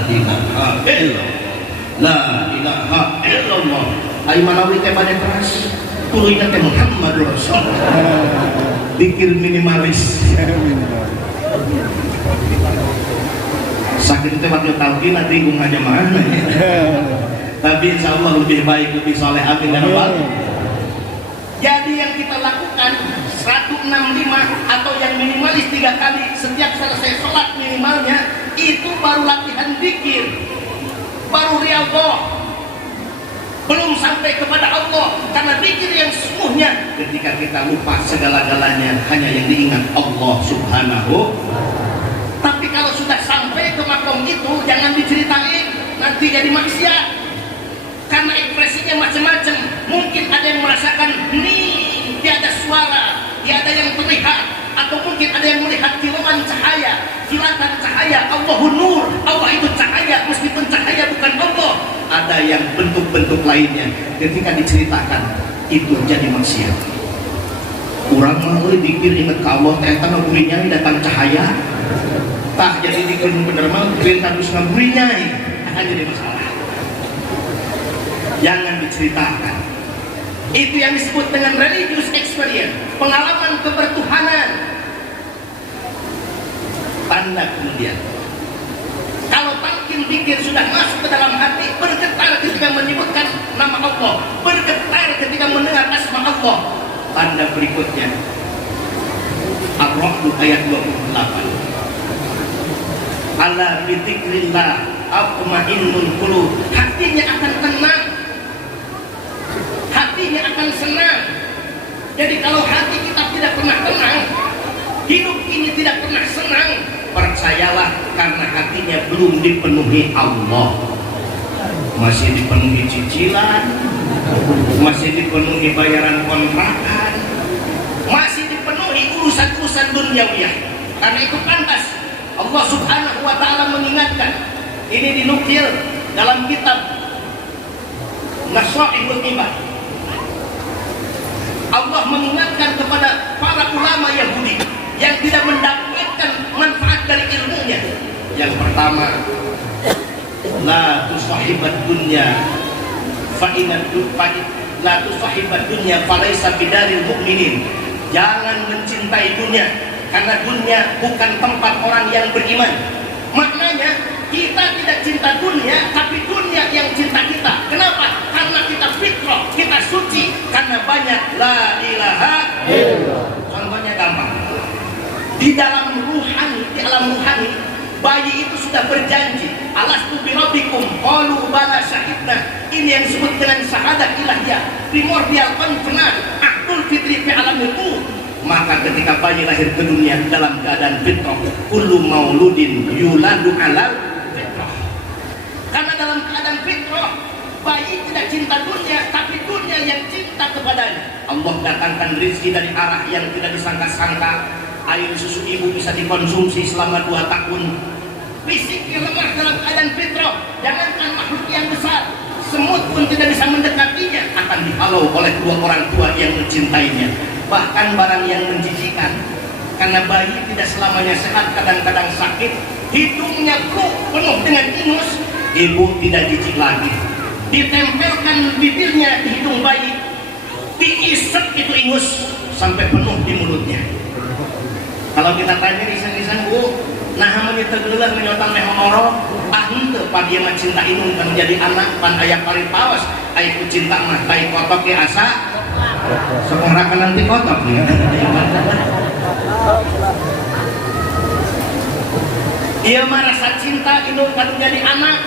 ilaha illallah. Ayo manawi teh bade keras, kudu ingat teh Muhammad Rasul. Zikir minimalis. Sakit teh wakil talqin bingung aja mana ya. Tapi insya Allah lebih baik, lebih soleh, amin ya rabbal. Jadi yang kita lakukan 165 atau yang minimalis 3 kali setiap selesai sholat minimalnya, itu baru latihan zikir, baru riyadhah, belum sampai kepada Allah. Karena zikir yang sesungguhnya ketika kita lupa segala-galanya, hanya yang diingat Allah Subhanahu. Tapi kalau sudah sampai ke makom itu, jangan diceritain, nanti jadi maksiat. Karena ekspresinya macam-macam. Mungkin ada yang merasakan nih tiada suara, tiada yang terlihat, atau mungkin ada yang melihat kilauan cahaya, kilatan cahaya. Allahun nur, Allah itu cahaya meskipun cahaya bukan Allah. Ada yang bentuk-bentuk lainnya. Ketika diceritakan itu jadi maksiat. Kurang mau dikir ingat ke Allah, ternyata ngaburinya datang cahaya. Tak jadi dikir bener mah, kita harus ngaburinya akan jadi masalah. Jangan diceritakan. Itu yang disebut dengan religious experience, pengalaman kebertuhanan. Tanda kemudian, kalau talqin zikir sudah masuk ke dalam hati, bergetar ketika menyebutkan nama Allah, bergetar ketika mendengar asma Allah. Tanda berikutnya, Ar-Ra'd ayat 28. Ala bi dzikrillah atma'innul qulub. Hatinya akan tenang, hatinya akan senang. Jadi kalau hati kita tidak pernah tenang, hidup ini tidak pernah senang, percayalah, karena hatinya belum dipenuhi Allah. Masih dipenuhi cicilan, masih dipenuhi bayaran kontrakan, masih dipenuhi urusan-urusan duniawiyah. Karena itu pantas Allah Subhanahu wa Ta'ala mengingatkan. Ini dinukil dalam kitab Nasra'ihul Ibad. Allah mengingatkan kepada para ulama Yahudi yang tidak mendapatkan manfaat dari ilmunya. Yang pertama, la tusahibat dunya fa inna la tusahibat dunya falaysa bidaril mu'minin. Jangan mencintai dunia, karena dunia bukan tempat orang yang beriman. Maknanya kita tidak cinta dunia, tapi dunia yang cinta kita. Kenapa? Karena kita fitrah, kita suci, karena banyak la ilaha illallah. Contohnya gampang. Di dalam ruhani, di alam ruhani, bayi itu sudah berjanji, alastu birabbikum qalu bala syahidna. Ini yang disebut dengan syahadat ilahiyah, primordial confirmed, aktul fitri fi alamil ruh. Maka ketika bayi lahir ke dunia dalam keadaan fitrah, kullu mauludin yuladu alal fitrah. Karena dalam keadaan fitrah, bayi tidak cinta dunia, tapi dunia yang cinta kepadanya. Allah datangkan rezeki dari arah yang tidak disangka-sangka. Air susu ibu bisa dikonsumsi selama 2 tahun. Fisik yang lemah dalam keadaan fitrah, jangankan makhluk yang besar, semut pun tidak bisa mendekatinya, akan dihalau oleh 2 orang tua yang mencintainya. Bahkan barang yang menjijikan, karena bayi tidak selamanya sehat, kadang-kadang sakit, hidungnya penuh dengan ingus, ibu tidak jijik lagi. ditempelkan bibirnya di hidung bayi, diisep itu ingus sampai penuh di mulutnya. Kalau kita tanya lisan-lisan Bu, nah mun teugeuleuh minotan meh honoro, henteu pan ieu mah cinta inung kan jadi anak pan aya paling pawas, aya ku cinta mah baik kotok ge asa. Sok ora nanti kotok nih. Dia merasa cinta inung kan jadi anak.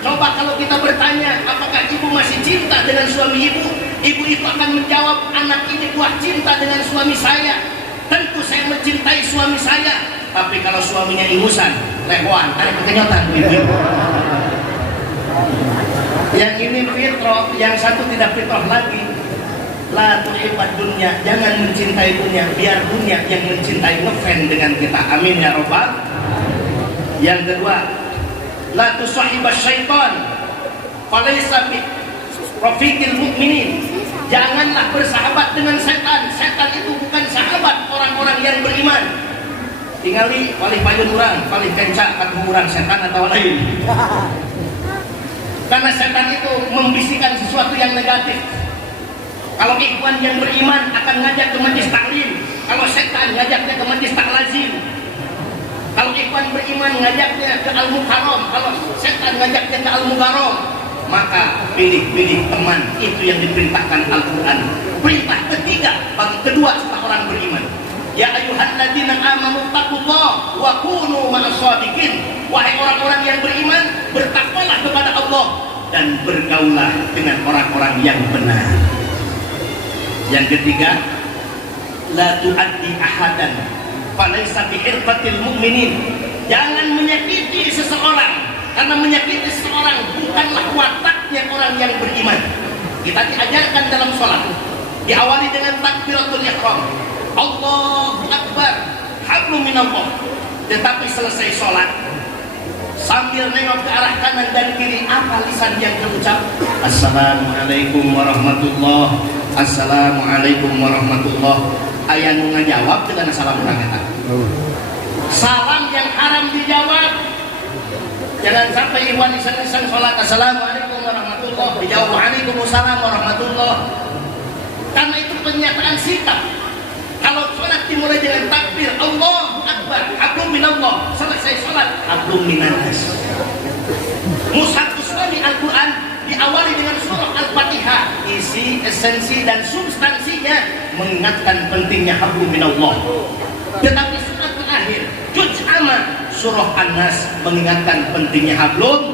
Coba kalau kita bertanya, apakah ibu masih cinta dengan suami ibu? Ibu itu akan menjawab, anak ini buah cinta dengan suami saya. Tentu saya mencintai suami saya. Tapi kalau suaminya ingusan, lehoan, ada kekenyotan ibu. Yang ini fitrah, yang satu tidak fitrah lagi. La tuhibad dunya, jangan mencintai dunia, biar dunia yang mencintai, ngefan dengan kita. Amin ya robbal. Yang kedua, la tusahibas syaitan falaysa bi rafiqil mu'minin. Janganlah bersahabat dengan setan. Setan itu bukan sahabat orang-orang yang beriman. Tingali walih payun urang, walih kenca katuh urang setan atau lain. Karena setan itu membisikkan sesuatu yang negatif. Kalau ikhwan yang beriman akan ngajak ke majlis taklim, kalau setan ngajaknya ke majlis taklazim. Kalau ikhwan beriman ngajaknya ke al-mukarram, kalau setan ngajaknya ke al-mukarram, maka pilih-pilih teman. Itu yang diperintahkan Al-Quran. Perintah ketiga bagi kedua setelah orang beriman. Ya ayyuhalladzina amanu taqullah wa kunu ma'as-shadiqin. Wahai orang-orang yang beriman, bertakwalah kepada Allah dan bergaulah dengan orang-orang yang benar. Yang ketiga, la tu'addi ahadan falaysa bi'irfatil mu'minin. Jangan menyakiti seseorang, karena menyakiti seseorang bukanlah wataknya orang yang beriman. Kita diajarkan dalam sholat, diawali dengan takbiratul ihram, Allahu Akbar, hablum minallah. Tetapi selesai sholat, sambil nengok ke arah kanan dan kiri, apa lisan yang terucap? Assalamualaikum warahmatullah, Assalamualaikum warahmatullah. Aya nu ngajawab dengan salam urang eta. Salam yang haram dijawab. Jangan sampai ikhwan iseng-iseng salat assalamualaikum warahmatullah dijawab waalaikumsalam warahmatullah. Karena itu pernyataan sikap. Kalau salat dimulai dengan takbir Allahu Akbar, hablum minallah, selesai salat hablum minannas. Mushaf Islami Al-Quran diawali dengan surah Al-Fatihah. Isi, esensi dan substansinya mengingatkan pentingnya hablum minallah. Tetapi surat terakhir juz amma surah An-Nas mengingatkan pentingnya hablum.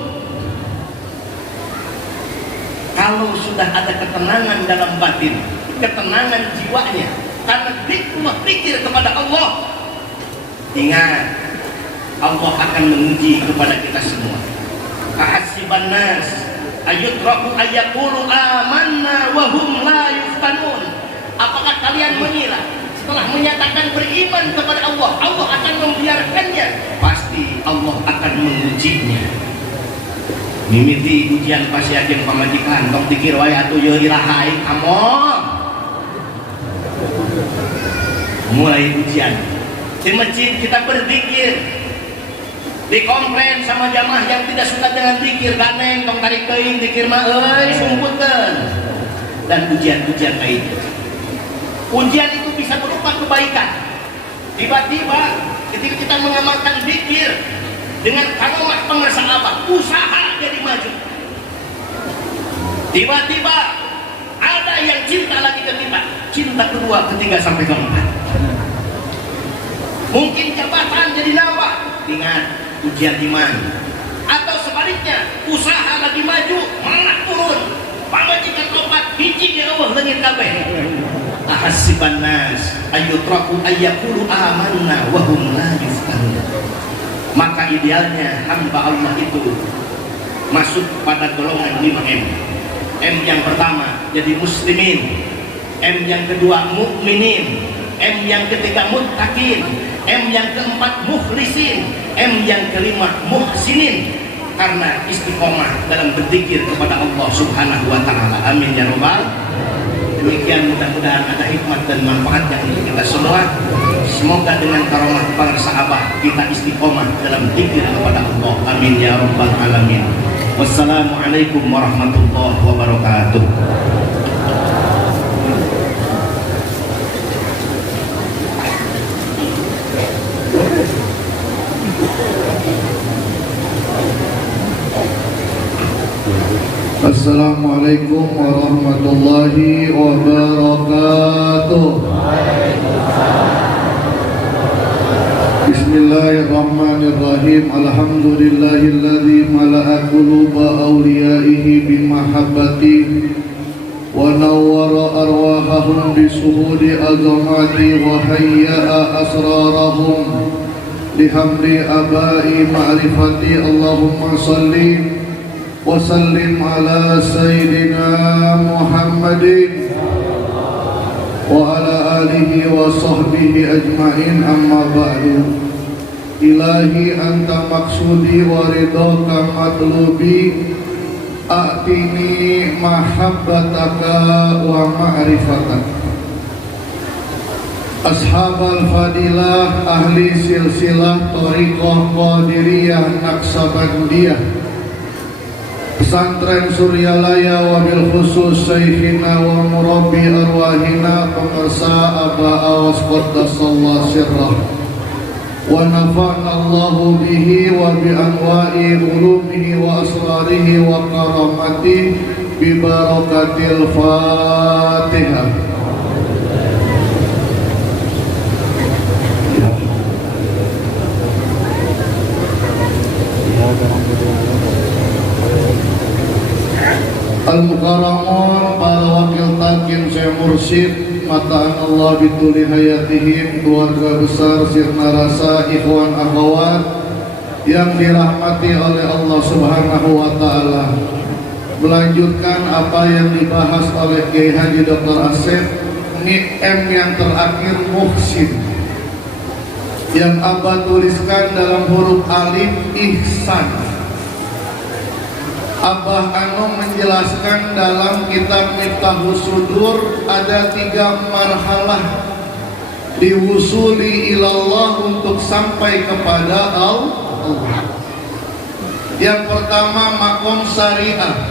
Kalau sudah ada ketenangan dalam batin, ketenangan jiwanya karena pikir kepada Allah, ingat Allah akan menguji kepada kita semua. Ahasiban nas ayutraku ayaqulu amanna wa hum la yuftanun. Apakah kalian mengira setelah menyatakan beriman kepada Allah, Allah akan membiarkannya? Pasti Allah akan mengujinya. Mimiti ujian pasti aja pamajikan, dok dikir wae atuh yeuh ilaha aing among. Mulai ujian. Di masjid kita berzikir, dikomplain sama jamaah yang tidak suka dengan zikir, ganeng tong tarik teuing zikir mah euy sumputkeun. Dan ujian-ujian kayak itu. Ujian itu bisa berupa kebaikan. Tiba-tiba ketika kita mengamalkan zikir dengan kalimat pengersaabah, usaha jadi maju. Tiba-tiba ada yang cinta lagi ke kita, cinta kedua, ketiga sampai keempat. Mungkin jabatan jadi nambah, ingat ujian iman. Atau sebaliknya, usaha lagi maju, malah turun. Pamajikan obat hiji ya Allah leungit kabeh. Ahasiban nas ayyutraku ayyaqulu amanna wa hum la yuftanun. Maka idealnya hamba Allah itu masuk pada golongan 5M. M yang pertama jadi muslimin, M yang kedua mukminin, M yang ketiga muttaqin, M yang keempat mukhlisin, M yang kelima muhsinin. Karena istiqomah dalam berzikir kepada Allah Subhanahu wa taala. Amin ya rabbal. Demikian, mudah-mudahan ada hikmat dan manfaatnya untuk kita semua. Semoga dengan karamah para sahabat kita istiqomah dalam zikir kepada Allah. Amin ya rabbal alamin. Wassalamualaikum warahmatullahi wabarakatuh. Assalamualaikum warahmatullahi wabarakatuh. Bismillahirrahmanirrahim. Alhamdulillahilladzi mala'a quluba awliyaihi bimahabbati wa nawwara arwahahum bisuhudi azamati wa hayya'a asrarahum lihamdi abai ma'rifati. Allahumma salli وسلم على سيدنا محمد وعلى آله وصحبه أجمعين. أما بعد. إلهي أنت مقصودي ورضاك مطلوبي أعطني محبتك ومعرفتك. أصحاب الفضيلة أهل سلسلة طريقة قادرية نقشبندية Pesantren Suryalaya, wabil khusus Syekhina wa murabbi arwahina pemirsa Aba Awas Qaddasallahu sirrah wa nafa'na Allahu bihi wa bi anwa'i ulumihi wa asrarihi wa karamati bi barakatil Fatihah. Al-Mukarramun, para wakil takin saya mursyid, mataan Allah bituli hayatihim, keluarga besar sirna rasa ikhwan akhwat yang dirahmati oleh Allah Subhanahu wa Ta'ala. Melanjutkan apa yang dibahas oleh Kiai Haji Dr. Asep, ini M yang terakhir muhsin, yang Abah tuliskan dalam huruf alif ihsan. Abah Anum menjelaskan dalam kitab Miftahus Sudur ada 3 marhalah diwusuli ilallah untuk sampai kepada Allah. Yang pertama makom syariah.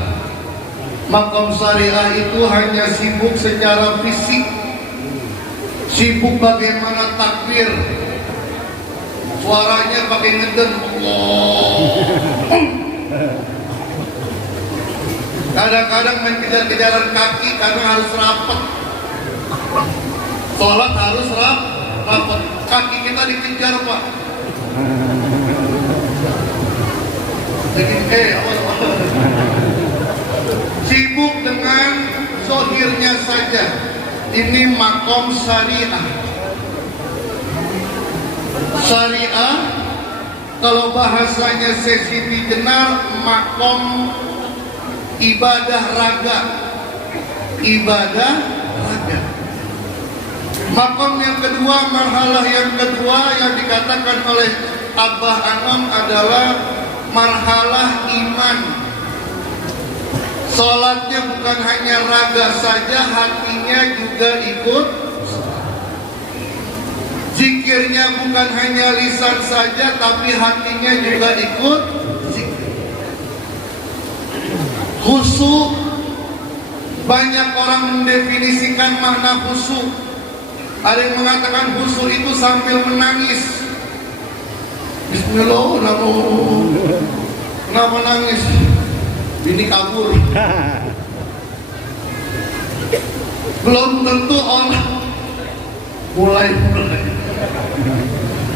Makom syariah itu hanya sibuk secara fisik, sibuk bagaimana takbir, suaranya pakai ngeden Allah. Kadang-kadang main kejar-kejaran kaki karena harus rapat. Sholat harus rapat. Kaki kita dikejar, Pak. Jadi sibuk dengan zahirnya saja. Ini makom syariah. Syariah kalau bahasanya sesi dijenar makom ibadah raga. Makom yang kedua, marhalah yang kedua yang dikatakan oleh Abah Anam adalah marhalah iman. Salatnya bukan hanya raga saja, hatinya juga ikut. Zikirnya bukan hanya lisan saja, tapi hatinya juga ikut. Khusyuk, banyak orang mendefinisikan makna khusyuk. Ada yang mengatakan khusyuk itu sambil menangis. Bismillah, kenapa nangis? Bini kabur. Belum tentu orang mulai.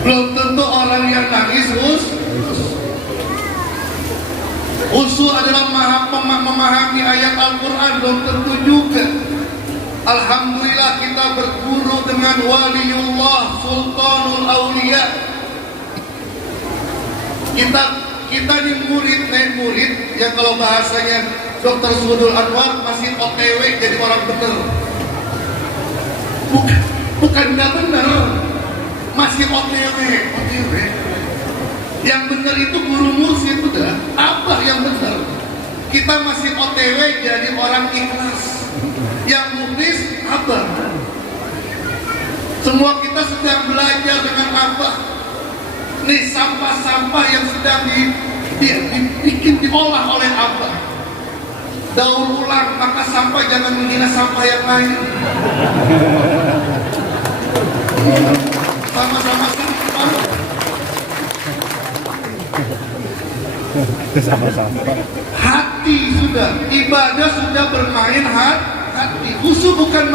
Belum tentu orang yang nangis Khusyuk adalah memahami ayat Al-Quran, belum tentu juga. Alhamdulillah kita berguru dengan waliullah, sultanul awliya. Kita di murid yang kalau bahasanya Dr. Sudul Anwar masih OTW jadi orang bener. Bukan nggak bener, masih OTW. Yang benar itu guru mursyid udah. Apa yang benar? Kita masih OTW jadi orang ikhlas. Yang mukhlis apa? Semua kita sedang belajar dengan apa? Nih sampah-sampah yang sedang bikin diolah oleh Abah. Daur ulang, maka sampah jangan menghina sampah yang lain. Sama-sama sampah. Hati sudah, ibadah sudah bermain hati. Khusus bukan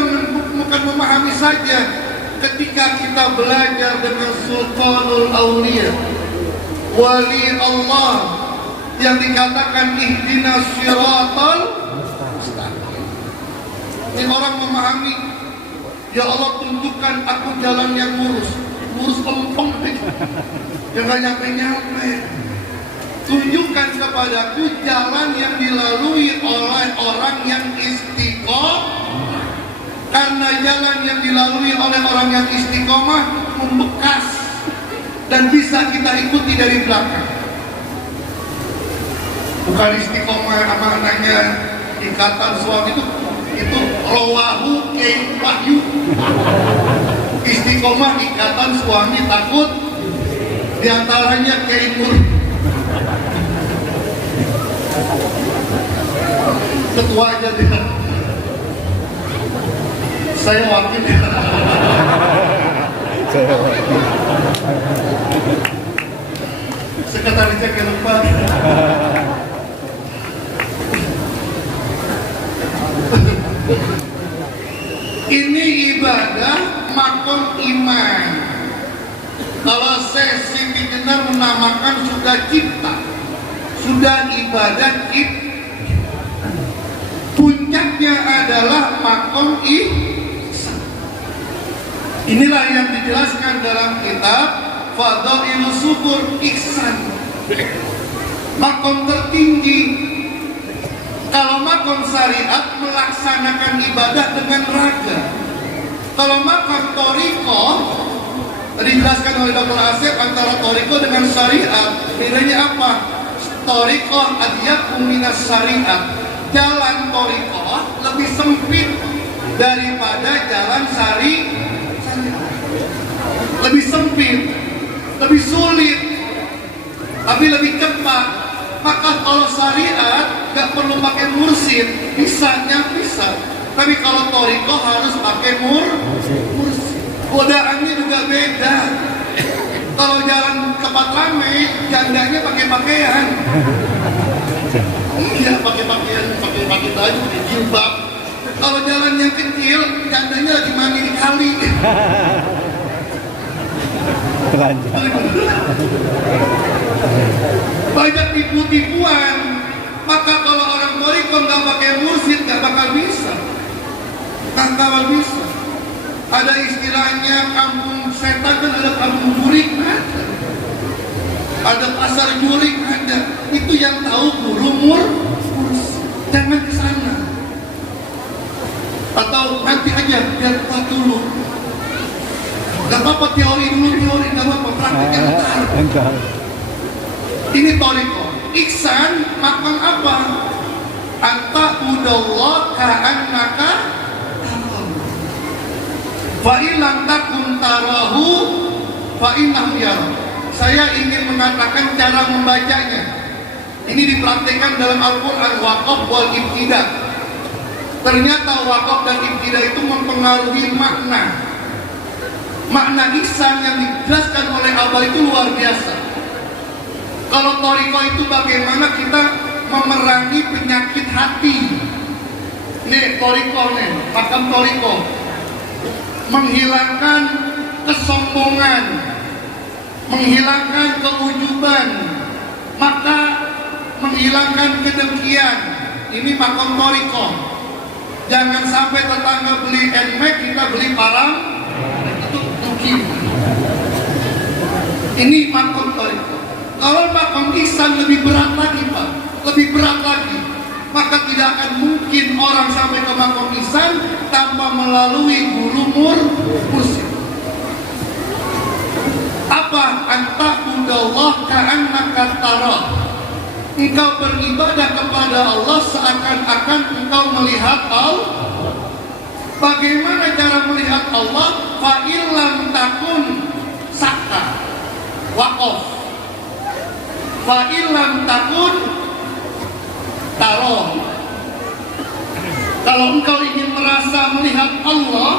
memahami saja. Ketika kita belajar dengan Sultanul Aulia, Wali Allah yang dikatakan ihdinas siratal mustaqim. Ini orang memahami, ya Allah tunjukkan aku jalan yang lurus pelempeng yang gak nyampe. Tunjukkan kepadaku jalan yang dilalui oleh orang yang istiqomah. Karena jalan yang dilalui oleh orang yang istiqomah membekas dan bisa kita ikuti dari belakang. Bukan istiqomah sama anaknya ikatan suami itu rawahu kain wahyu. Istiqomah ikatan suami takut diantaranya kain mur. Ketua aja dia. Saya wakil. Sekretarisnya ke depan. Ini ibadah makom iman. Kalau saya Siti Jenar menamakan sudah cipta, sudah ibadah cipta. Puncaknya adalah makom ihsan. Inilah yang dijelaskan dalam kitab Fadailus Syukur ihsan. Makom tertinggi. Kalau makom syariat melaksanakan ibadah dengan raga. Kalau makom toriko, dijelaskan oleh Dr. Asep antara toriko dengan syariat. Bedanya apa? Toriko adyakum minas syariat. Jalan toriko lebih sempit daripada jalan syariat. Lebih sempit, lebih sulit, tapi lebih cepat. Maka kalau syariat gak perlu pakai mursid, bisanya bisa. Tapi kalau toriko harus pakai mursid. Godaannya juga beda. Kalau jalan tempat ramai, jandanya pakai pakaian. Iya, pakai pakaian, pakai baju, jilbab. Kalau jalan yang kecil, jandanya lagi mandi di kali. Banyak tipu-tipuan. Maka kalau orang toriko nggak pakai mursid, nggak bakal bisa. Ada istilahnya kampung setan dan ada kampung jurik, ada pasar jurik, ada. Itu yang tahu guru mursid. Jangan ke sana. Atau nanti aja biar kuat dulu. Gak apa-apa teori dulu, gak apa-apa praktiknya ntar. Ini toriko. Ihsan makan apa? Anta udallah ka'annaka fa'ilam takun tarahu fa'innahu yara. Saya ingin mengatakan cara membacanya. Ini dipraktikkan dalam Al-Quran, waqaf wal ibtidah. Ternyata waqaf dan ibtidah itu mempengaruhi makna. Makna ihsan yang dijelaskan oleh Abah itu luar biasa. Kalau toriko itu bagaimana kita memerangi penyakit hati. Nih toriko nih, makam toriko. Menghilangkan kesombongan, menghilangkan keujuban, maka menghilangkan kedengkian. Ini makam toriko. Jangan sampai tetangga beli NMAX, kita beli parang. Itu mungkin. Ini makam toriko. Kalau makom ihsan lebih berat lagi, Pak, lebih berat lagi. Maka tidak akan mungkin orang sampai ke makom ihsan tanpa melalui guru mursid. Apa? Anta udallah ka'annaka tarah. Engkau beribadah kepada Allah seakan-akan engkau melihat Allah. Bagaimana cara melihat Allah? Fa'illam takun saka waqaf. fa illam takun taroh. Kalau engkau ingin merasa melihat Allah,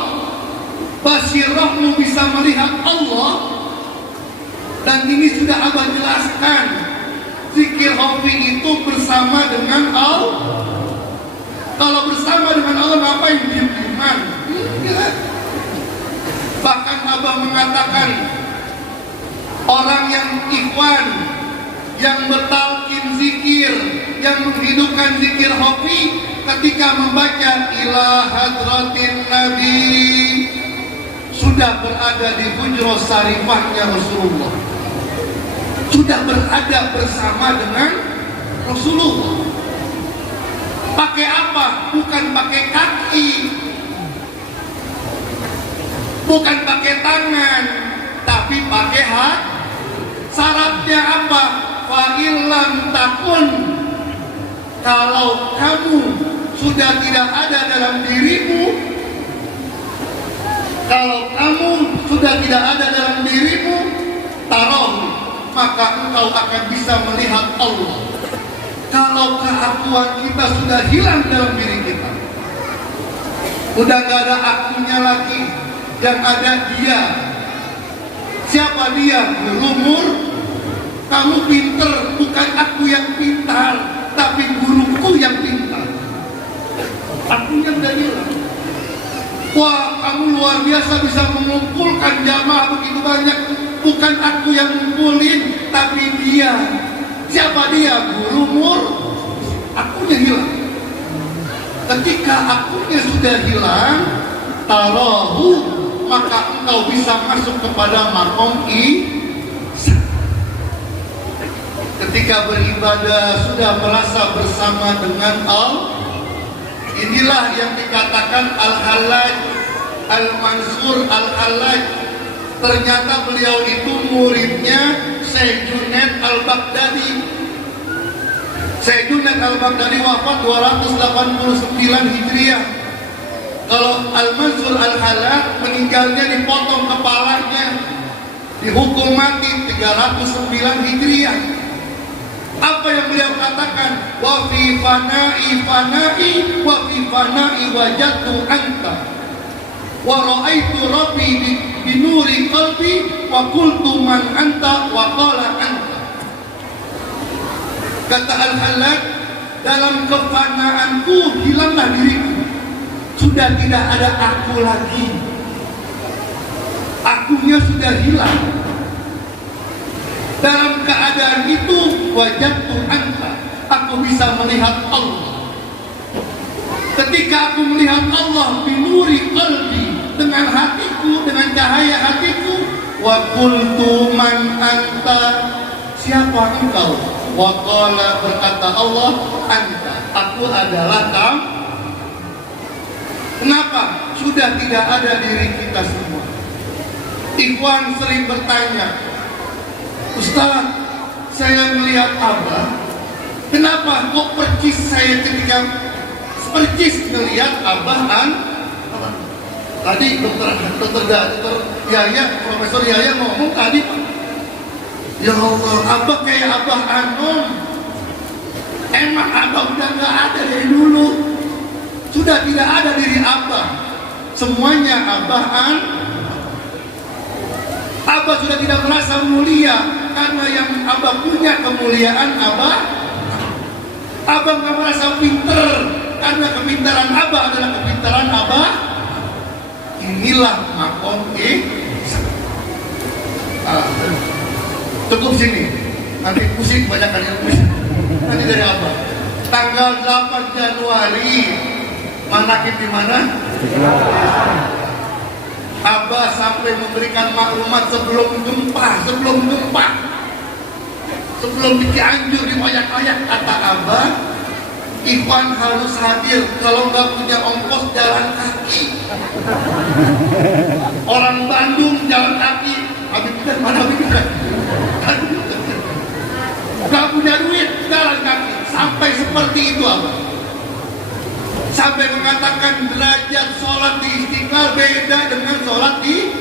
basirahmu bisa melihat Allah. Dan ini sudah Abah jelaskan, zikir khafi itu bersama dengan Allah. Kalau bersama dengan Allah ngapain diam-diaman? Bahkan Abah mengatakan, orang yang ikhwan, yang bertalqin zikir, yang menghidupkan zikir khafi, ketika membaca ila hadratin Nabi, sudah berada di hujrah syarifahnya Rasulullah, sudah berada bersama dengan Rasulullah. Pakai apa? Bukan pakai kaki, bukan pakai tangan, tapi pakai hati. Syaratnya apa? Fa illam takun, kalau kamu sudah tidak ada dalam dirimu, kalau kamu sudah tidak ada dalam dirimu, taroh, maka engkau akan bisa melihat Allah. Kalau keakuan kita sudah hilang dalam diri kita, udah gak ada akunya lagi, yang ada dia. Siapa dia? Gurumur. Kamu pinter, bukan aku yang pintar, tapi guruku yang pintar. Akunya udah hilang. Wah, kamu luar biasa bisa mengumpulkan jamaah begitu banyak. Bukan aku yang ngumpulin, tapi dia. Siapa dia? Gurumur. Akunya hilang. Ketika akunya sudah hilang, tarohu, maka engkau bisa masuk kepada makom ketika beribadah sudah merasa bersama dengan Allah. Inilah yang dikatakan Al-Hallaj, Al-Mansur Al-Hallaj. Ternyata beliau itu muridnya Syekh Junaid Al-Baghdadi. Syekh Junaid Al-Baghdadi wafat 289 Hijriah. Kalau Al-Mansur Al-Hallaj meninggalnya dipotong kepalanya, dihukum mati 309 Hijriah. Apa yang beliau katakan? Wa fi fana'i fana'i wa fi fana'i wajadtu anta wa ra'aitu rabbi bi nuri qalbi wa qultu man anta wa qala anta. Kata Al-Hallaj, dalam kefanaanku hilanglah diriku, sudah tidak ada aku lagi, akunya sudah hilang. Dalam keadaan itu wajadtu anta, aku bisa melihat Allah. Ketika aku melihat Allah binuri qalbi, dengan hatiku, dengan cahaya hatiku, wa qultu man anta, siapa engkau? Wa qala, berkata Allah, anta, aku adalah kamu. Kenapa? Sudah tidak ada diri kita semua. Ikhwan sering bertanya, Ustaz, saya melihat Abah, kenapa kok percis saya ketika percis melihat Abah tadi dokter Yaya, Profesor Yaya ngomong tadi, ya Allah, Abah kayak Abah Anom. Emang Abah udah gak ada dari dulu, sudah tidak ada diri Abah, semuanya Abah Abah sudah tidak merasa mulia, karena yang Abah punya kemuliaan Abah. Abah nggak merasa pinter, karena kepintaran Abah adalah kepintaran Abah. Inilah makom cukup sini, nanti pusing banyak kali pusing. Nanti dari Abah tanggal 8 Januari manakib di mana? Abah sampai memberikan maklumat sebelum gempa, sebelum di Cianjur dikoyak-koyak. Kata Abah, ikhwan harus hadir, kalau nggak punya ongkos jalan kaki. Orang Bandung jalan kaki, Habib Bidan mana Habib Bidan? Nggak punya duit, jalan kaki. Sampai seperti itu Abah. Sampai mengatakan derajat sholat di Istiqlal beda dengan sholat di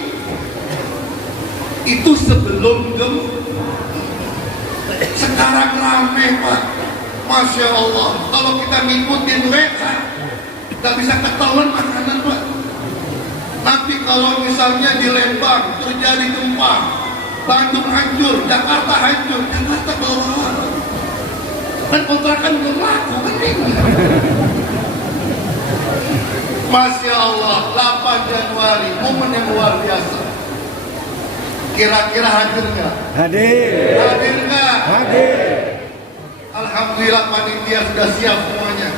itu sebelum Sekarang rame Pak, Masya Allah. Kalau kita ngikutin mereka nggak bisa ketelan makanan Pak. Nanti kalau misalnya di Lembang terjadi gempa, Bandung hancur, Jakarta hancur, Jakarta bawah. Kan kontrakan belum laku kan bingung. Masya Allah, 8 Januari, momen yang luar biasa. Kira-kira hadir nggak? Hadir. Hadir nggak? Hadir. Alhamdulillah panitia sudah siap semuanya.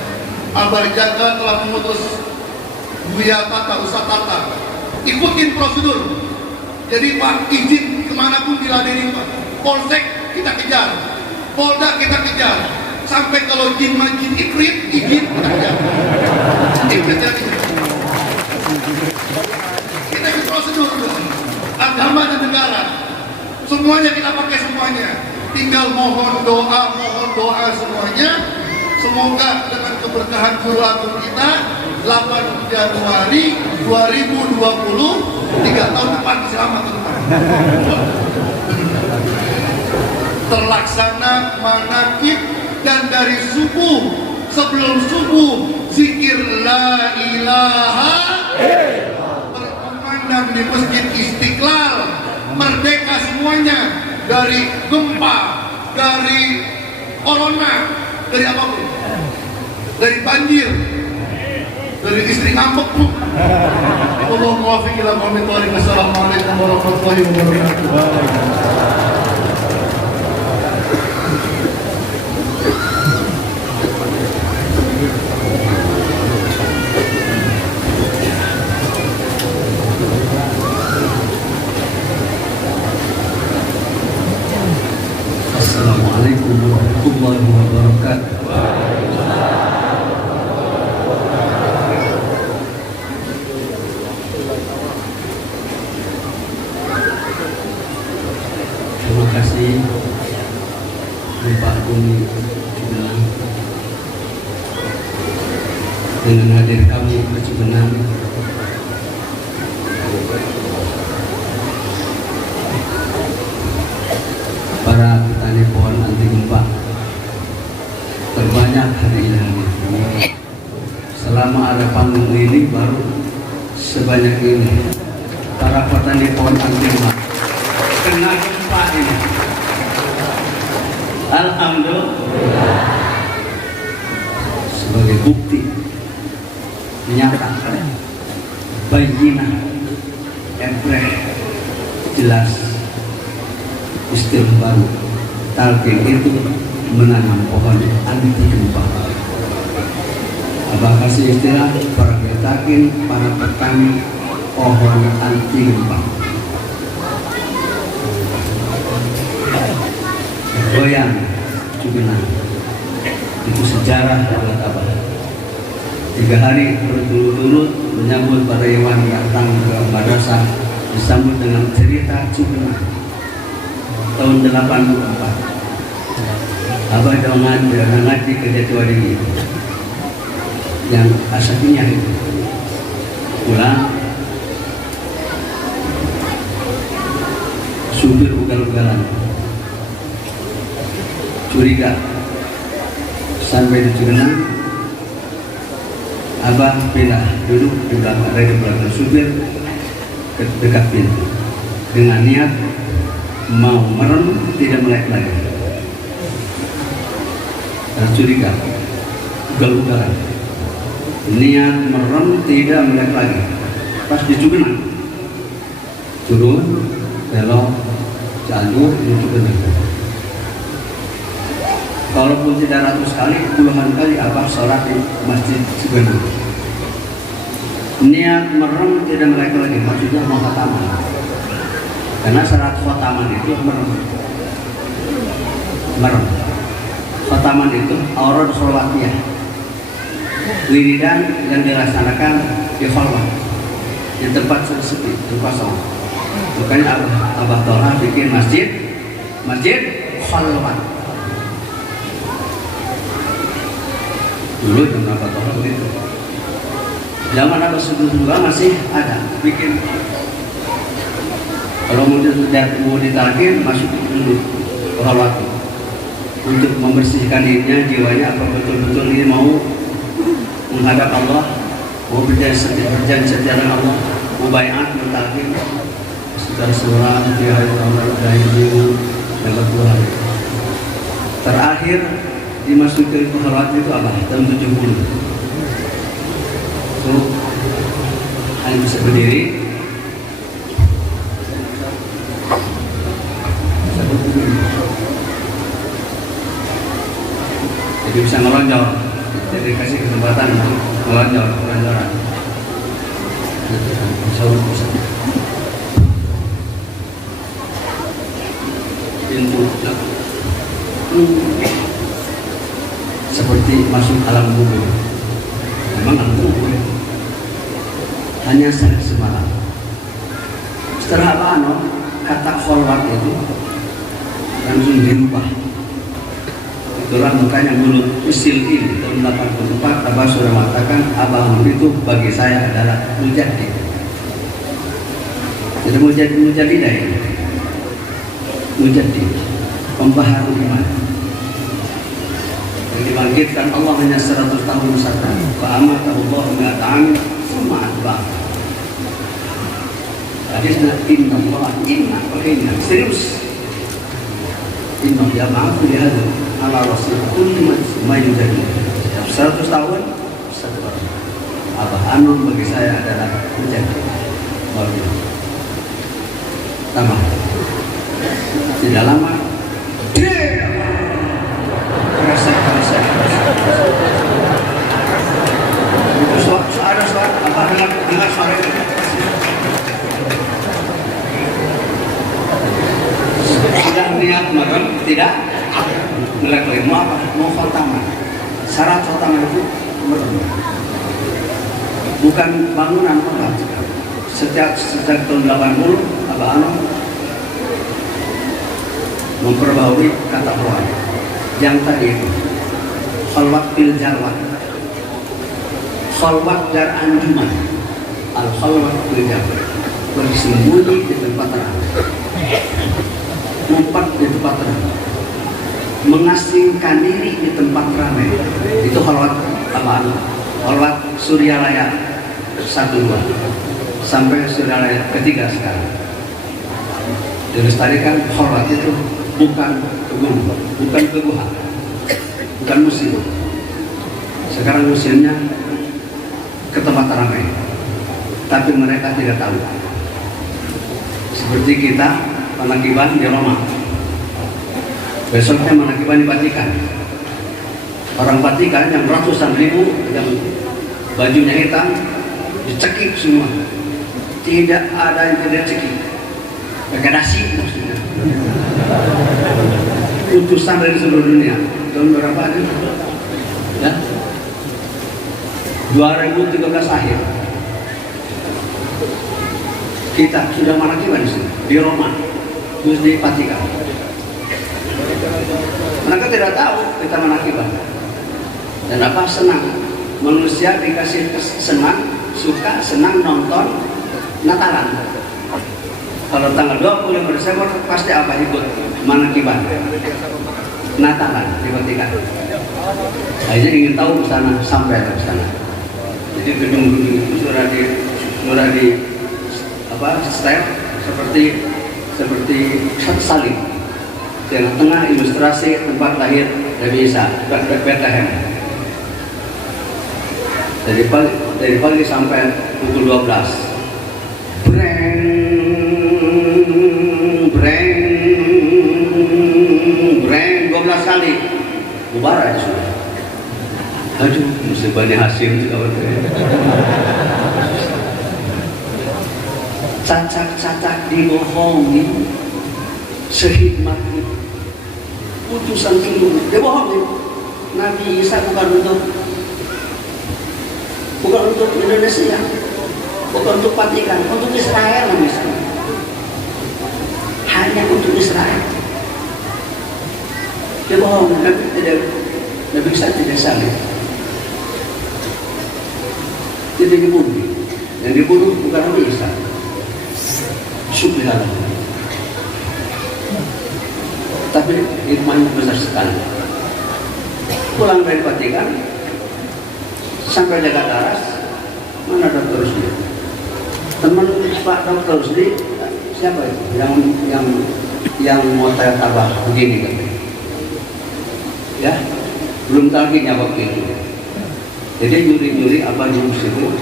Abar Jaga telah memutus Buya Tata, Ustaz Tata. Ikutin prosedur. Jadi Pak, izin kemanapun diladenin Pak. Polsek kita kejar, Polda kita kejar. Sampai kalau jin majin ikrit, izin kita kejar. Ikrit ya. Kita ikut prosedur. Agama dan negara. Semuanya kita pakai semuanya. Tinggal mohon doa semuanya. Semoga dengan keberkahan guru agung kita 8 Januari 2020 3 tahun depan selamat terlaksana manakib dan dari subuh sebelum subuh zikir la ilaha berkumandang di Masjid Istiqlal merdeka semuanya dari gempa, dari corona, dari apapun, dari banjir, dari istri ngambek pun. Allah muwafiq ila aqwamit thoriq. Assalamualaikum warahmatullahi wabarakatuh. Assalamualaikum warahmatullahi wabarakatuh. Terima kasih Bapak Bumi Cugenang dengan hadir kami ke Cugenang para petani pohon anti gempa terbanyak hari ini. Selama ada panggung ini baru sebanyak ini para petani pohon anti gempa kena gempa ini. Alhamdulillah, sebagai bukti menyatakan bayinah empreh jelas istilah baru talqin itu menanam pohon anti gempa. Abah kasih istilah para talqin para petani pohon anti gempa. Goyang Cugenang itu sejarah buat Abah. 3 hari berturut-turut menyambut para hewan datang ke madrasah disambut dengan cerita Cugenang tahun 84. Abah dengan ngaji ke Jatua Dingin yang asapnya itu pulang supir ugal-ugalan curiga sampai di Cugenang. Abah pindah duduk di belakang dari belakang supir ke dekat pintu dengan niat mau merem tidak melek lagi. Curiga ugal-ugalan niat merem tidak melek lagi. Pas di Cugenang turun belok Cianjur di Cugenang. Kalaupun tidak ratus kali, puluhan kali Abah sholat di Masjid Cugenang. Niat merem tidak melek lagi, maksudnya mau khataman. Karena syarat khotaman itu merem. Khotaman itu aurad sholawatiyah, wiridan yang dilaksanakan di khalwat, di tempat sepi, di kosong. Makanya Abah Toha bikin masjid khalwat. Dulu zaman Abah Toha begitu. Zaman Abah sebelum-sebelumnya masih ada bikin. Kalau mau ditalkin masuk dulu khalwat. untuk membersihkan dirinya, jiwanya, apa betul-betul ini mau menghadap Allah, mau berjalan setia dengan Allah, mau bayat, mentalkin secara surah, di hari Allah, dan Tuhan. Terakhir dimasuki ke khalwat itu apa? Tahun 70. So, hanya bisa berdiri. Jadi bisa ngelonjor. Jadi kasih kesempatan ngelonjoran. Pintu seperti masuk alam kubur. Memang alam kubur hanya sangat semalam. Setelah apa kata kholwat itu langsung dirubah. Itulah makanya mulut usil ini tahun 84 Abah sudah mengatakan Abah itu bagi saya adalah mujadid. Jadi mujadid ini mujadid, pembaharu iman. Yang dibangkitkan Allah hanya 100 tahun saja. Fa'amatahu Allah mi'ata'amin summa atba'ah. Hadisnya inna Allah inna serius. Inna ya ma'afu lihada ala rasul kulli mayudani. 100 tahun satu orang. Abah Anun bagi saya adalah mujadid. Tambah tidak lama rasa itu ada suara apa dengar suara itu sudah niat makan tidak melakukan mau apa mau khotamah. Syarat khotamah itu bukan bangunan khotam. Sejak tahun 80 Abah Anum memperbaharui kata Allah yang tadi itu khalwat bil jalwat, khalwat dar anjuman, al khalwat bil jalwat, bersembunyi di tempat terang, ngumpet di tempat terang, mengasingkan diri di tempat ramai. Itu khalwat apa? Khalwat Suryalaya 1-2 sampai Suryalaya ketiga sekarang. Dilestarikan khalwat itu bukan ke gunung, bukan ke gua, bukan musim. Sekarang musimnya ke tempat ramai, tapi mereka tidak tahu. Seperti kita penakiban di Roma, besoknya penakiban di Vatikan. Orang Vatikan yang ratusan ribu, yang bajunya hitam, dicekik semua. Tidak ada yang tidak cekik. Pakai nasi maksudnya. Utusan dari seluruh dunia. Tahun berapa itu? Ya? 2013 akhir. Kita sudah manakiban di sini, di Roma, terus di Vatikan. Mereka tidak tahu kita manakiban. Dan apa senang? Manusia dikasih senang, suka, senang nonton Natalan. Kalau tanggal 25 Desember pasti apa ikut manakiban Natalan di Vatikan. Akhirnya ingin tahu ke sana, sampai ke sana. Jadi gedung-gedung itu sudah di apa style seperti salib. Yang tengah ilustrasi tempat lahir Nabi Isa, Bethlehem. Dari pagi sampai pukul 12. Breng 12 kali bubar aja sudah. Aduh, mesti banyak hasil juga. Cacak-cacak dibohongi sehikmat itu. Putusan seluruh dia bohongi. Nabi Isa bukan untuk Indonesia, bukan untuk Vatikan, untuk Israel misalnya. Hanya untuk Israel. Dia bohong, Nabi Isa tidak salib. Tidak dibunuh. Yang dibunuh bukan Nabi Isa. Subhanallah. Tapi hikmahnya besar sekali. pulang dari Vatikan sampai Jakarta Aras, mana Dokter Rusdi? Teman Pak Dokter Rusdi siapa itu? Yang mau saya tabah begini katanya. Ya, belum targetnya waktu itu. Jadi nyuri-nyuri apa di situ?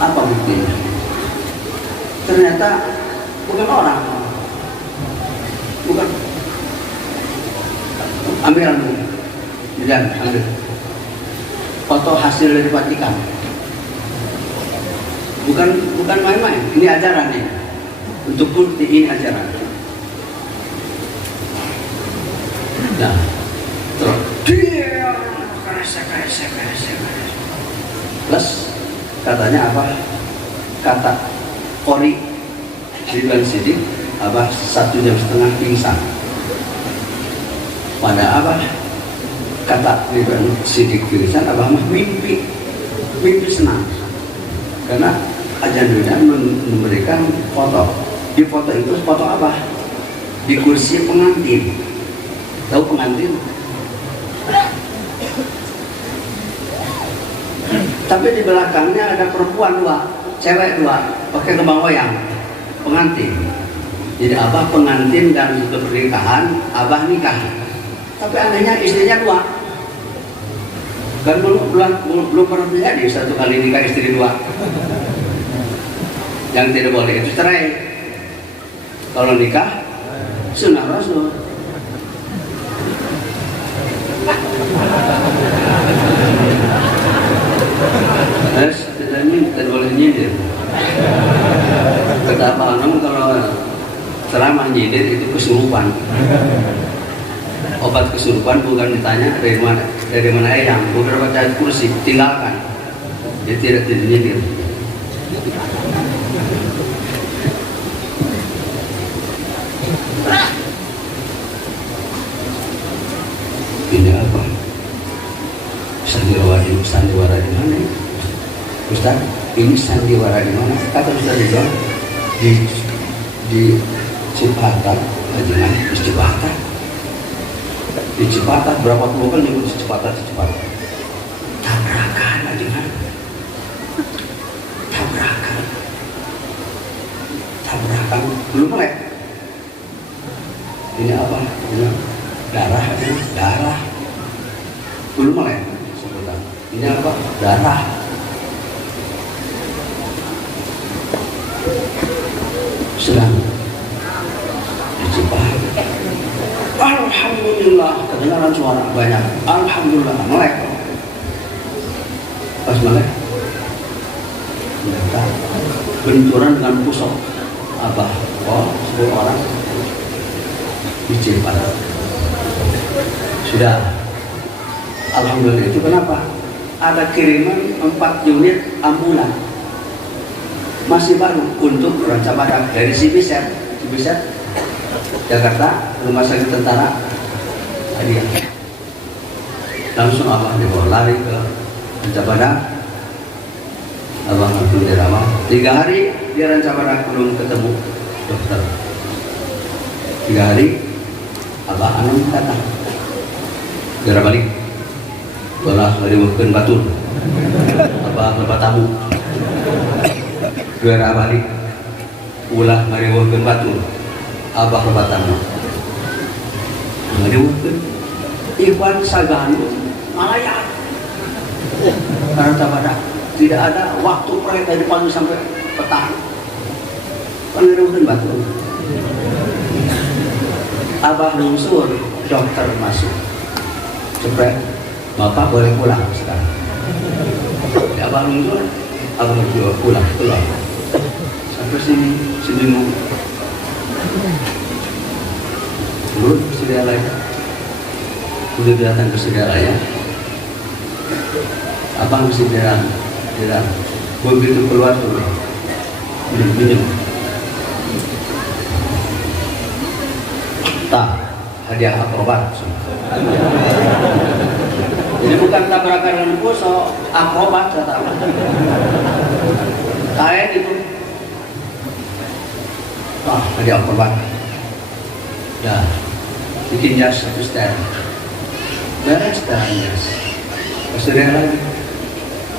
Apa buktinya? Ternyata bukan orang, bukan. Ambil, ambil foto hasil dari Vatikan. Bukan main-main. Ini ajaran nih. Untuk bukti ini ajaran. Nah, terus dia keras. Plus katanya apa? Kata Kori Ridwan Sidik, Abah 1,5 jam pingsan. Pada Abah kata Ridwan Sidik pingsan, Abah mah mimpi senang. Karena Ajan Dunia memberikan foto. Di foto itu foto Abah di kursi pengantin. Tahu pengantin? Tapi di belakangnya ada perempuan 2, cewek 2, pakai kembang wayang, pengantin. Jadi Abah pengantin dan untuk pernikahan, Abah nikah. Tapi anehnya istrinya 2. Kan belum pernah terjadi 1 kali nikah istri 2. Yang tidak boleh itu cerai. Kalau nikah sunnah Rasul. Tidak boleh nyindir. Kata Pak Anam, kalau ceramah nyindir itu kesurupan. Obat kesurupan bukan ditanya dari mana yang beberapa cair kursi tinggalkan. Dia tidak nyindir. Ini apa? Sandiwara di mana? Ustaz, ini sandiwara di mana? Kata Ustaz Ridwan di Cipatat, Hajiman, di Cipatat. Di Cipatat berapa puluh kan nyebut Cipatat. Tabrakan, Hajiman. Tabrakan. Belum melek. Ini apa? Ini darah. Belum melek. Ini apa? Darah. Sedang dicipah. Alhamdulillah, kedengaran suara banyak. Alhamdulillah, melek. Pas melek, ternyata benturan dengan pusok. Apa? 10 orang dicipah. Sudah. Alhamdulillah, itu kenapa? Ada kiriman 4 unit ambulan masih baru untuk Ranca Badak dari Cibiset Jakarta, rumah sakit tentara hadiah. Langsung Abah dibawa lari ke Ranca Badak. Abah langsung dirawat 3 hari di Ranca Badak, belum ketemu dokter. 3 hari Abah Anam datang gara balik bola ngadiweukeun batur Abah lepat tamu gara balik ulah ngadiweukeun batur Abah lepat tamu ngadiweukeun Iwan Saganu Malaya karena Badak tidak ada waktu proyek dari pagi sampai petang ngadiweukeun batur Abah lungsur dokter masuk cepet Bapak boleh pulang sekarang. Ya Abang Nunjul, Abang Nunjul pulang sampai seminggu. Dulu saudara ya, udah datang ke saudara ya. Abang saudara, begitu keluar tuh, minum. Tak, hadiah akrobat. Jadi bukan tabrakan dengan puso, akrobat kata Allah. Kain itu. Hadiah akrobat. Ya, bikin jas satu setel, beres setelan jas. Kemudian lagi,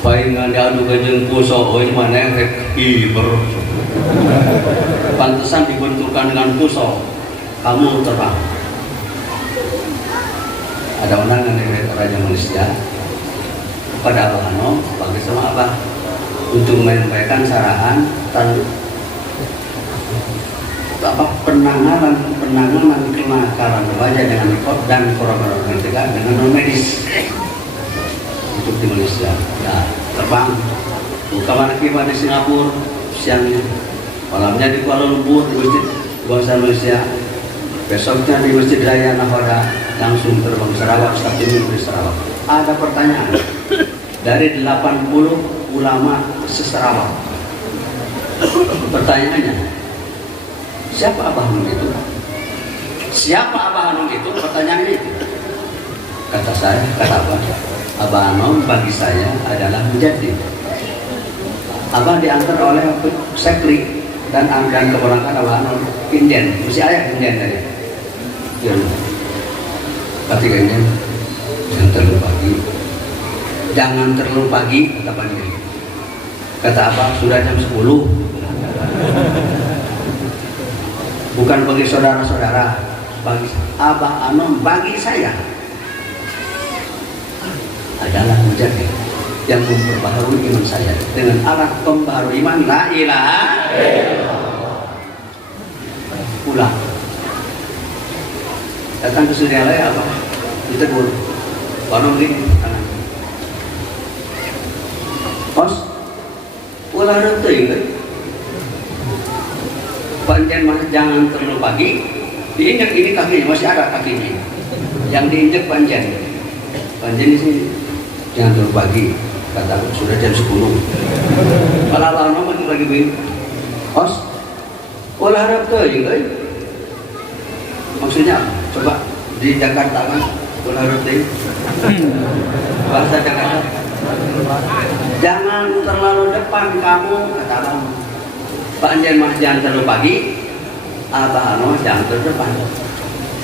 palingan diadu kejeng kuso, ini mana yang kiper. Pantesan dibenturkan dengan kuso, kamu terbang. Ada undangan dari Raja Malaysia pada Abah Hanom, bagi sama Abah untuk menyampaikan sarahan penanganan kenakalan remaja dengan dan korban dengan non medis untuk di Malaysia. Ya, terbang buka mana kibar di Singapura siangnya, malamnya di Kuala Lumpur di Masjid Bangsa Malaysia, besoknya di Masjid Raya Nahoda, langsung terbang Sarawak, Sabtu Minggu di Sarawak. Ada pertanyaan dari 80 ulama se-Sarawak. Pertanyaannya, siapa Abah Hanom itu? Siapa Abah Hanom itu? Pertanyaannya itu. Kata saya, kata Abah Hanom bagi saya adalah mujaddid. Abah diantar oleh Sekri dan keponakan Abah Hanom Inden, mesti ayah Inden tadi. Ya, ketika Inden, jangan terlalu pagi, kata Panjang. Kata Abah, sudah jam 10. Bukan bagi saudara-saudara, bagi Abah Hanom, bagi saya adalah mujaddid yang memperbaharui iman saya dengan alat pembaharu iman la ilaha illallah. Pulang datang ke Suryalaya apa? Ditegur Hanom gini kanan. Pos ulah renteng kan? Panjen mah jangan terlalu pagi, diinjak ini kakinya, masih ada kakinya yang diinjak panjen di sini, jangan terlalu pagi, kata sudah jam 10. Kalau lama lagi begini, Os, olahraga tuh juga, maksudnya coba di Jakarta kan olahraga, bahasa Jakarta, jangan terlalu depan kamu, kata abang. Panjen mah jangan terlalu pagi, Abah Hanom jangan terlalu depan.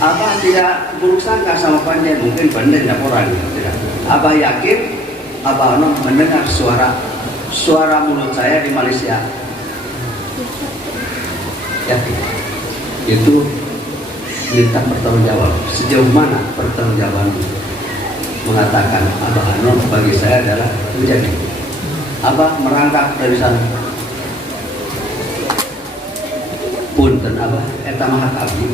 Abah tidak buruk sangka sama Panjen, mungkin benar tidak orang tidak. Abah yakin Abah Hanom mendengar suara mulut saya di Malaysia. Yakin. Itu minta pertanggungjawab. Sejauh mana pertanggungjawaban mengatakan Abah Hanom bagi saya adalah menjadi. Abah merangkak dari sana. Punten Abah, eta mah hak abdi.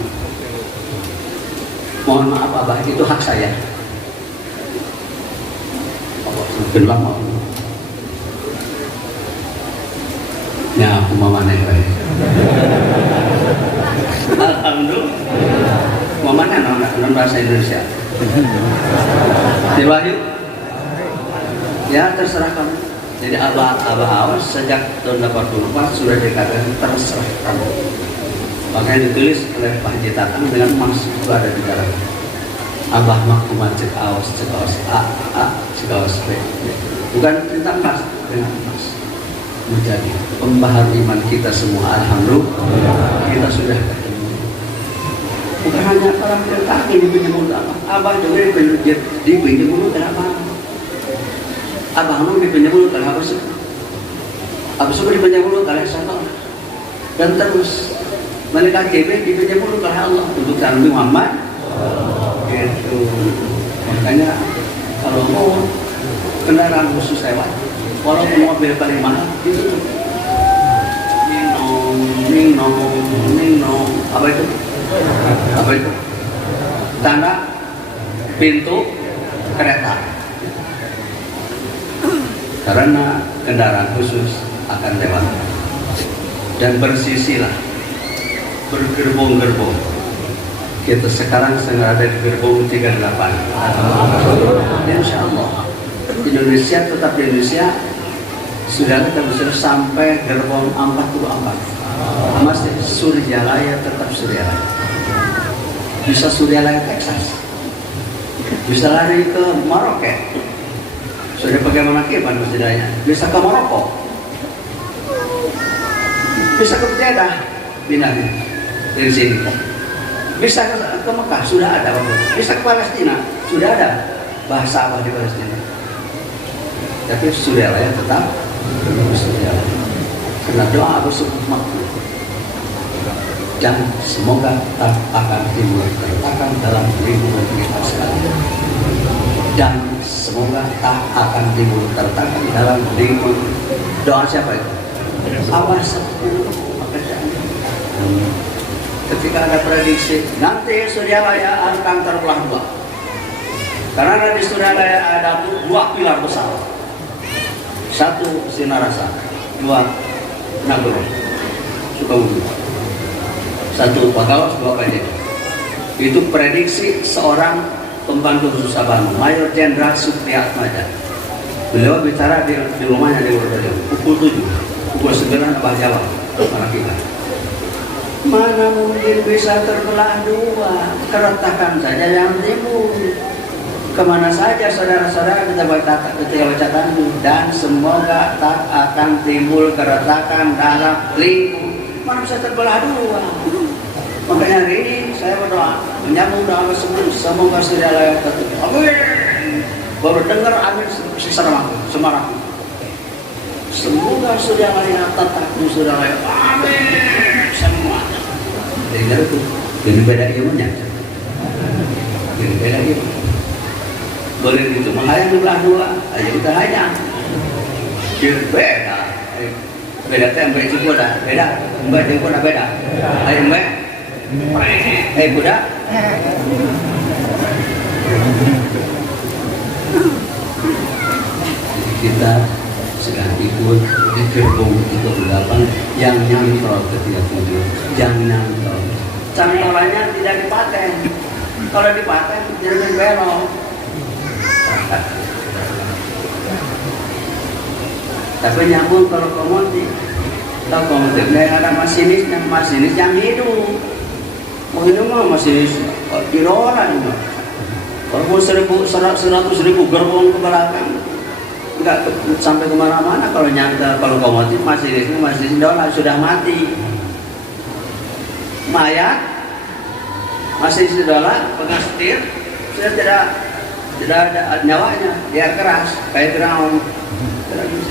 Mohon maaf Abah, itu hak saya. Allah semakin lama. Ya, aku mau maneh bae. Alhamdulillah. Mau mana non bahasa Indonesia? Wahyu. Ya terserah kamu. Jadi Abah Awas sejak tahun 84 sudah dikatakan terserah kamu. Makanya ditulis oleh Pak Haji Tatang dengan emas itu ada di dalam. Abah maklumat cek awas A, cek awas B. Bukan tentang emas, dengan emas. Menjadi pembaharu iman kita semua. Alhamdulillah kita sudah ketemu. Bukan hanya kalau kaki di pinjam mulut Abah juga di pinjam mulut kenapa? Abah Hanom di pinjam mulut kenapa sih? Abah suka di pinjam mulut oleh syaitan dan terus mereka KB di pinjam mulut oleh Allah untuk Nabi Muhammad. Gitu. Makanya kalau mau kendaraan khusus lewat, walaupun mobil paling mahal itu Nino, apa itu? Tanda pintu kereta. Karena kendaraan khusus akan lewat dan bersisilah, bergerbong-gerbong. Kita sekarang sedang ada di gerbong 38. Insya Allah Indonesia tetap di Indonesia. Sudah kita bisa sampai gerbong 44. Masih Suryalaya tetap Suryalaya. Bisa Suryalaya Texas. Bisa lari ke Maroke. Sudah bagaimana kiban masjidnya? Bisa ke Maroko. Bisa ke Jeddah. Binanya dari sini. Bisa ke Mekah sudah ada, bisa ke Palestina sudah ada bahasa apa di Palestina. Tapi Suralaya tetap Suralaya. Karena doa bersekutu makhluk. Dan semoga tak akan timbul keretakan dalam lingkungan kita sekalian. Dan semoga tak akan timbul keretakan dalam lingkungan. Doa siapa itu? Awas pekerjaan. Ketika ada prediksi nanti Suralaya akan terbelah dua. Karena di Suralaya ada dua pilar besar. Satu Sinarasa, dua Nagoro, Sukabumi. Satu Pakalos, dua Pajak. Itu prediksi seorang pembantu khusus Sabang, Mayor Jenderal Supriyatmaja. Beliau bicara di rumahnya di Purworejo pukul 7, pukul 9 Abah Jawa, para kita. Mana mungkin bisa terbelah dua, keretakan saja yang timbul. Kemana saja saudara-saudara kita baca tandu, dan semoga tak akan timbul keretakan dalam lingkungan. Mana bisa terbelah dua. Makanya hari ini saya berdoa menyambung doa tersebut, semoga Suralaya tertutup. Amin. Baru dengar amin semarak. Semoga Suralaya tetap di Suralaya. Amin. Semua. Dengar itu. Jadi beda ilmunya. Jadi beda ilmu. Boleh itu menghayang belah dua, ayo kita hayang. Beda. Beda tempe itu beda. Mbak itu beda. Ayo mbak. Budak. Kita sedang ikut di gerbong ke-8 yang nyantol ke-37. Yang nyantol. Cantolannya tidak dipakai. Kalau dipakai jadi belok. Tapi nyambung kalau komotif. Kalau komotif ada masinis yang hidup. Oh ini mah masih dirola ini. Kalau 100.000 gerbong ke belakang, nggak sampai kemana-mana. Kalau nyangka kalau komotif masih dola sudah mati. Mayat masih dola pegang setir sudah tidak ada nyawanya, biar keras kayak ground.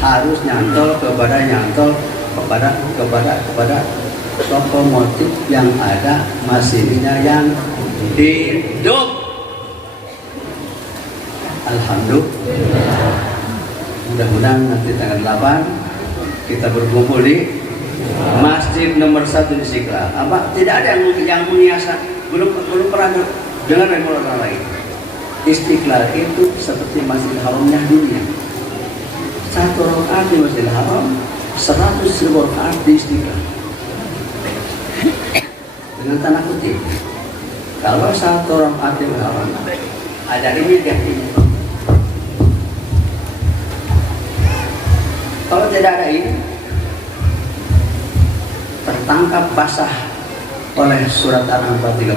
Harus nyantol kepada lokomotif yang ada mesinnya yang hidup. Alhamdulillah. Mudah-mudahan nanti tanggal 8 kita berkumpul di masjid nomor 1 di Istiqlal. Apa tidak ada yang menyiasat, belum pernah dengar dari orang lain. Istiqlal itu seperti Masjidil Haramnya dunia. 1 rakaat di Masjidil Haram, 100.000 rakaat di Istiqlal. Dengan tanda kutip, kalau 1 rakaat di Masjidil Haram ada ini dan ini. Kalau tidak ada ini, tertangkap basah oleh surat Al-Anfal 35.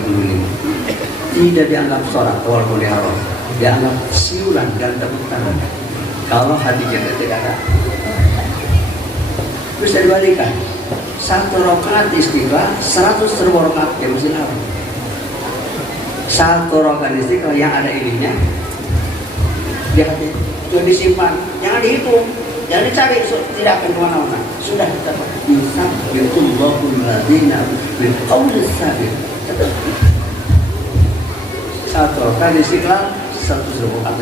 Tidak dianggap sholat walaupun di haram, dianggap siulan dan tepuk tangan. Kalau hati kita tidak ada, bisa dibalikan. 1 rakaat Istiqlal, 100.000 rakaat di Masjidil Haram. 1 rakaat Istiqlal yang ada ininya, dia hati itu disimpan, jangan dihitung, jangan dicari, tidak akan kemana-mana. Sudah dapat. Yusabbihullahu alladzina bil qawlis sabit. 1 rakaat Istiqlal, 100.000 rakaat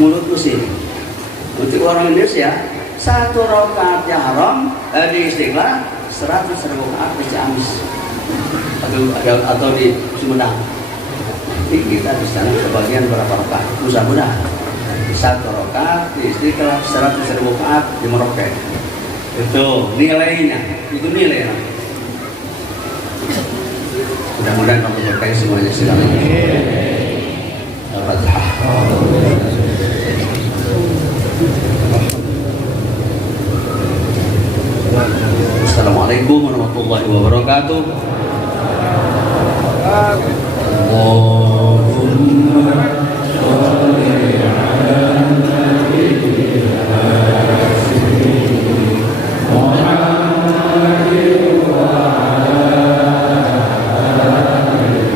mulut musim. Untuk orang Indonesia 1 rakaat yang haram di Istiqlal, 100.000 rakaat di Ciamis atau di Sumedang. Jadi kita di sana sebagian berapa rakaat? Mudah-mudahan 1 rakaat di Istiqlal, 100.000 rakaat di Merauke. Itu nilainya, itu nilainya. Mudah-mudahan kamu berkait semuanya silakan. Al-Fatihah. Assalamualaikum warahmatullahi wabarakatuh. Allahumma sholli ala nabiyyina Muhammadin wa ala alihi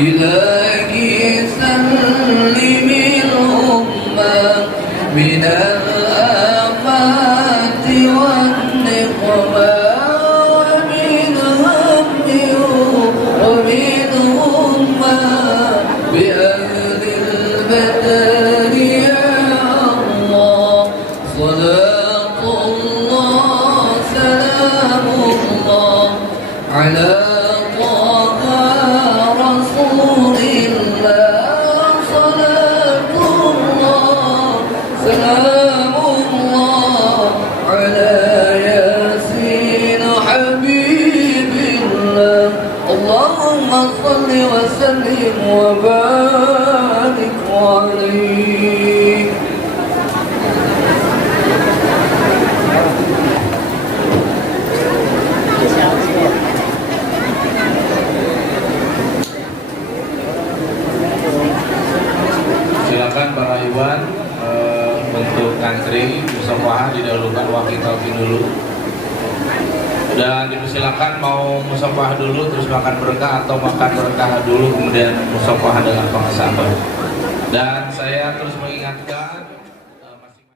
إلهي سلم الأمة من الآفات والنقمة ومن هم ومن أمة بأهل البدر يا الله صلاة الله سلام الله على طه رسول الله صلاة الله سلام الله على ياسين حبيب الله اللهم صل وسلم وبارك عليه. Silakan para iwan untuk ngantri musafahah didahulukan wakil talqin dulu, dan dipersilakan mau musafahah dulu terus makan berkah atau makan berkah dulu kemudian musafahah dengan pengasaban. Dan saya terus mengingatkan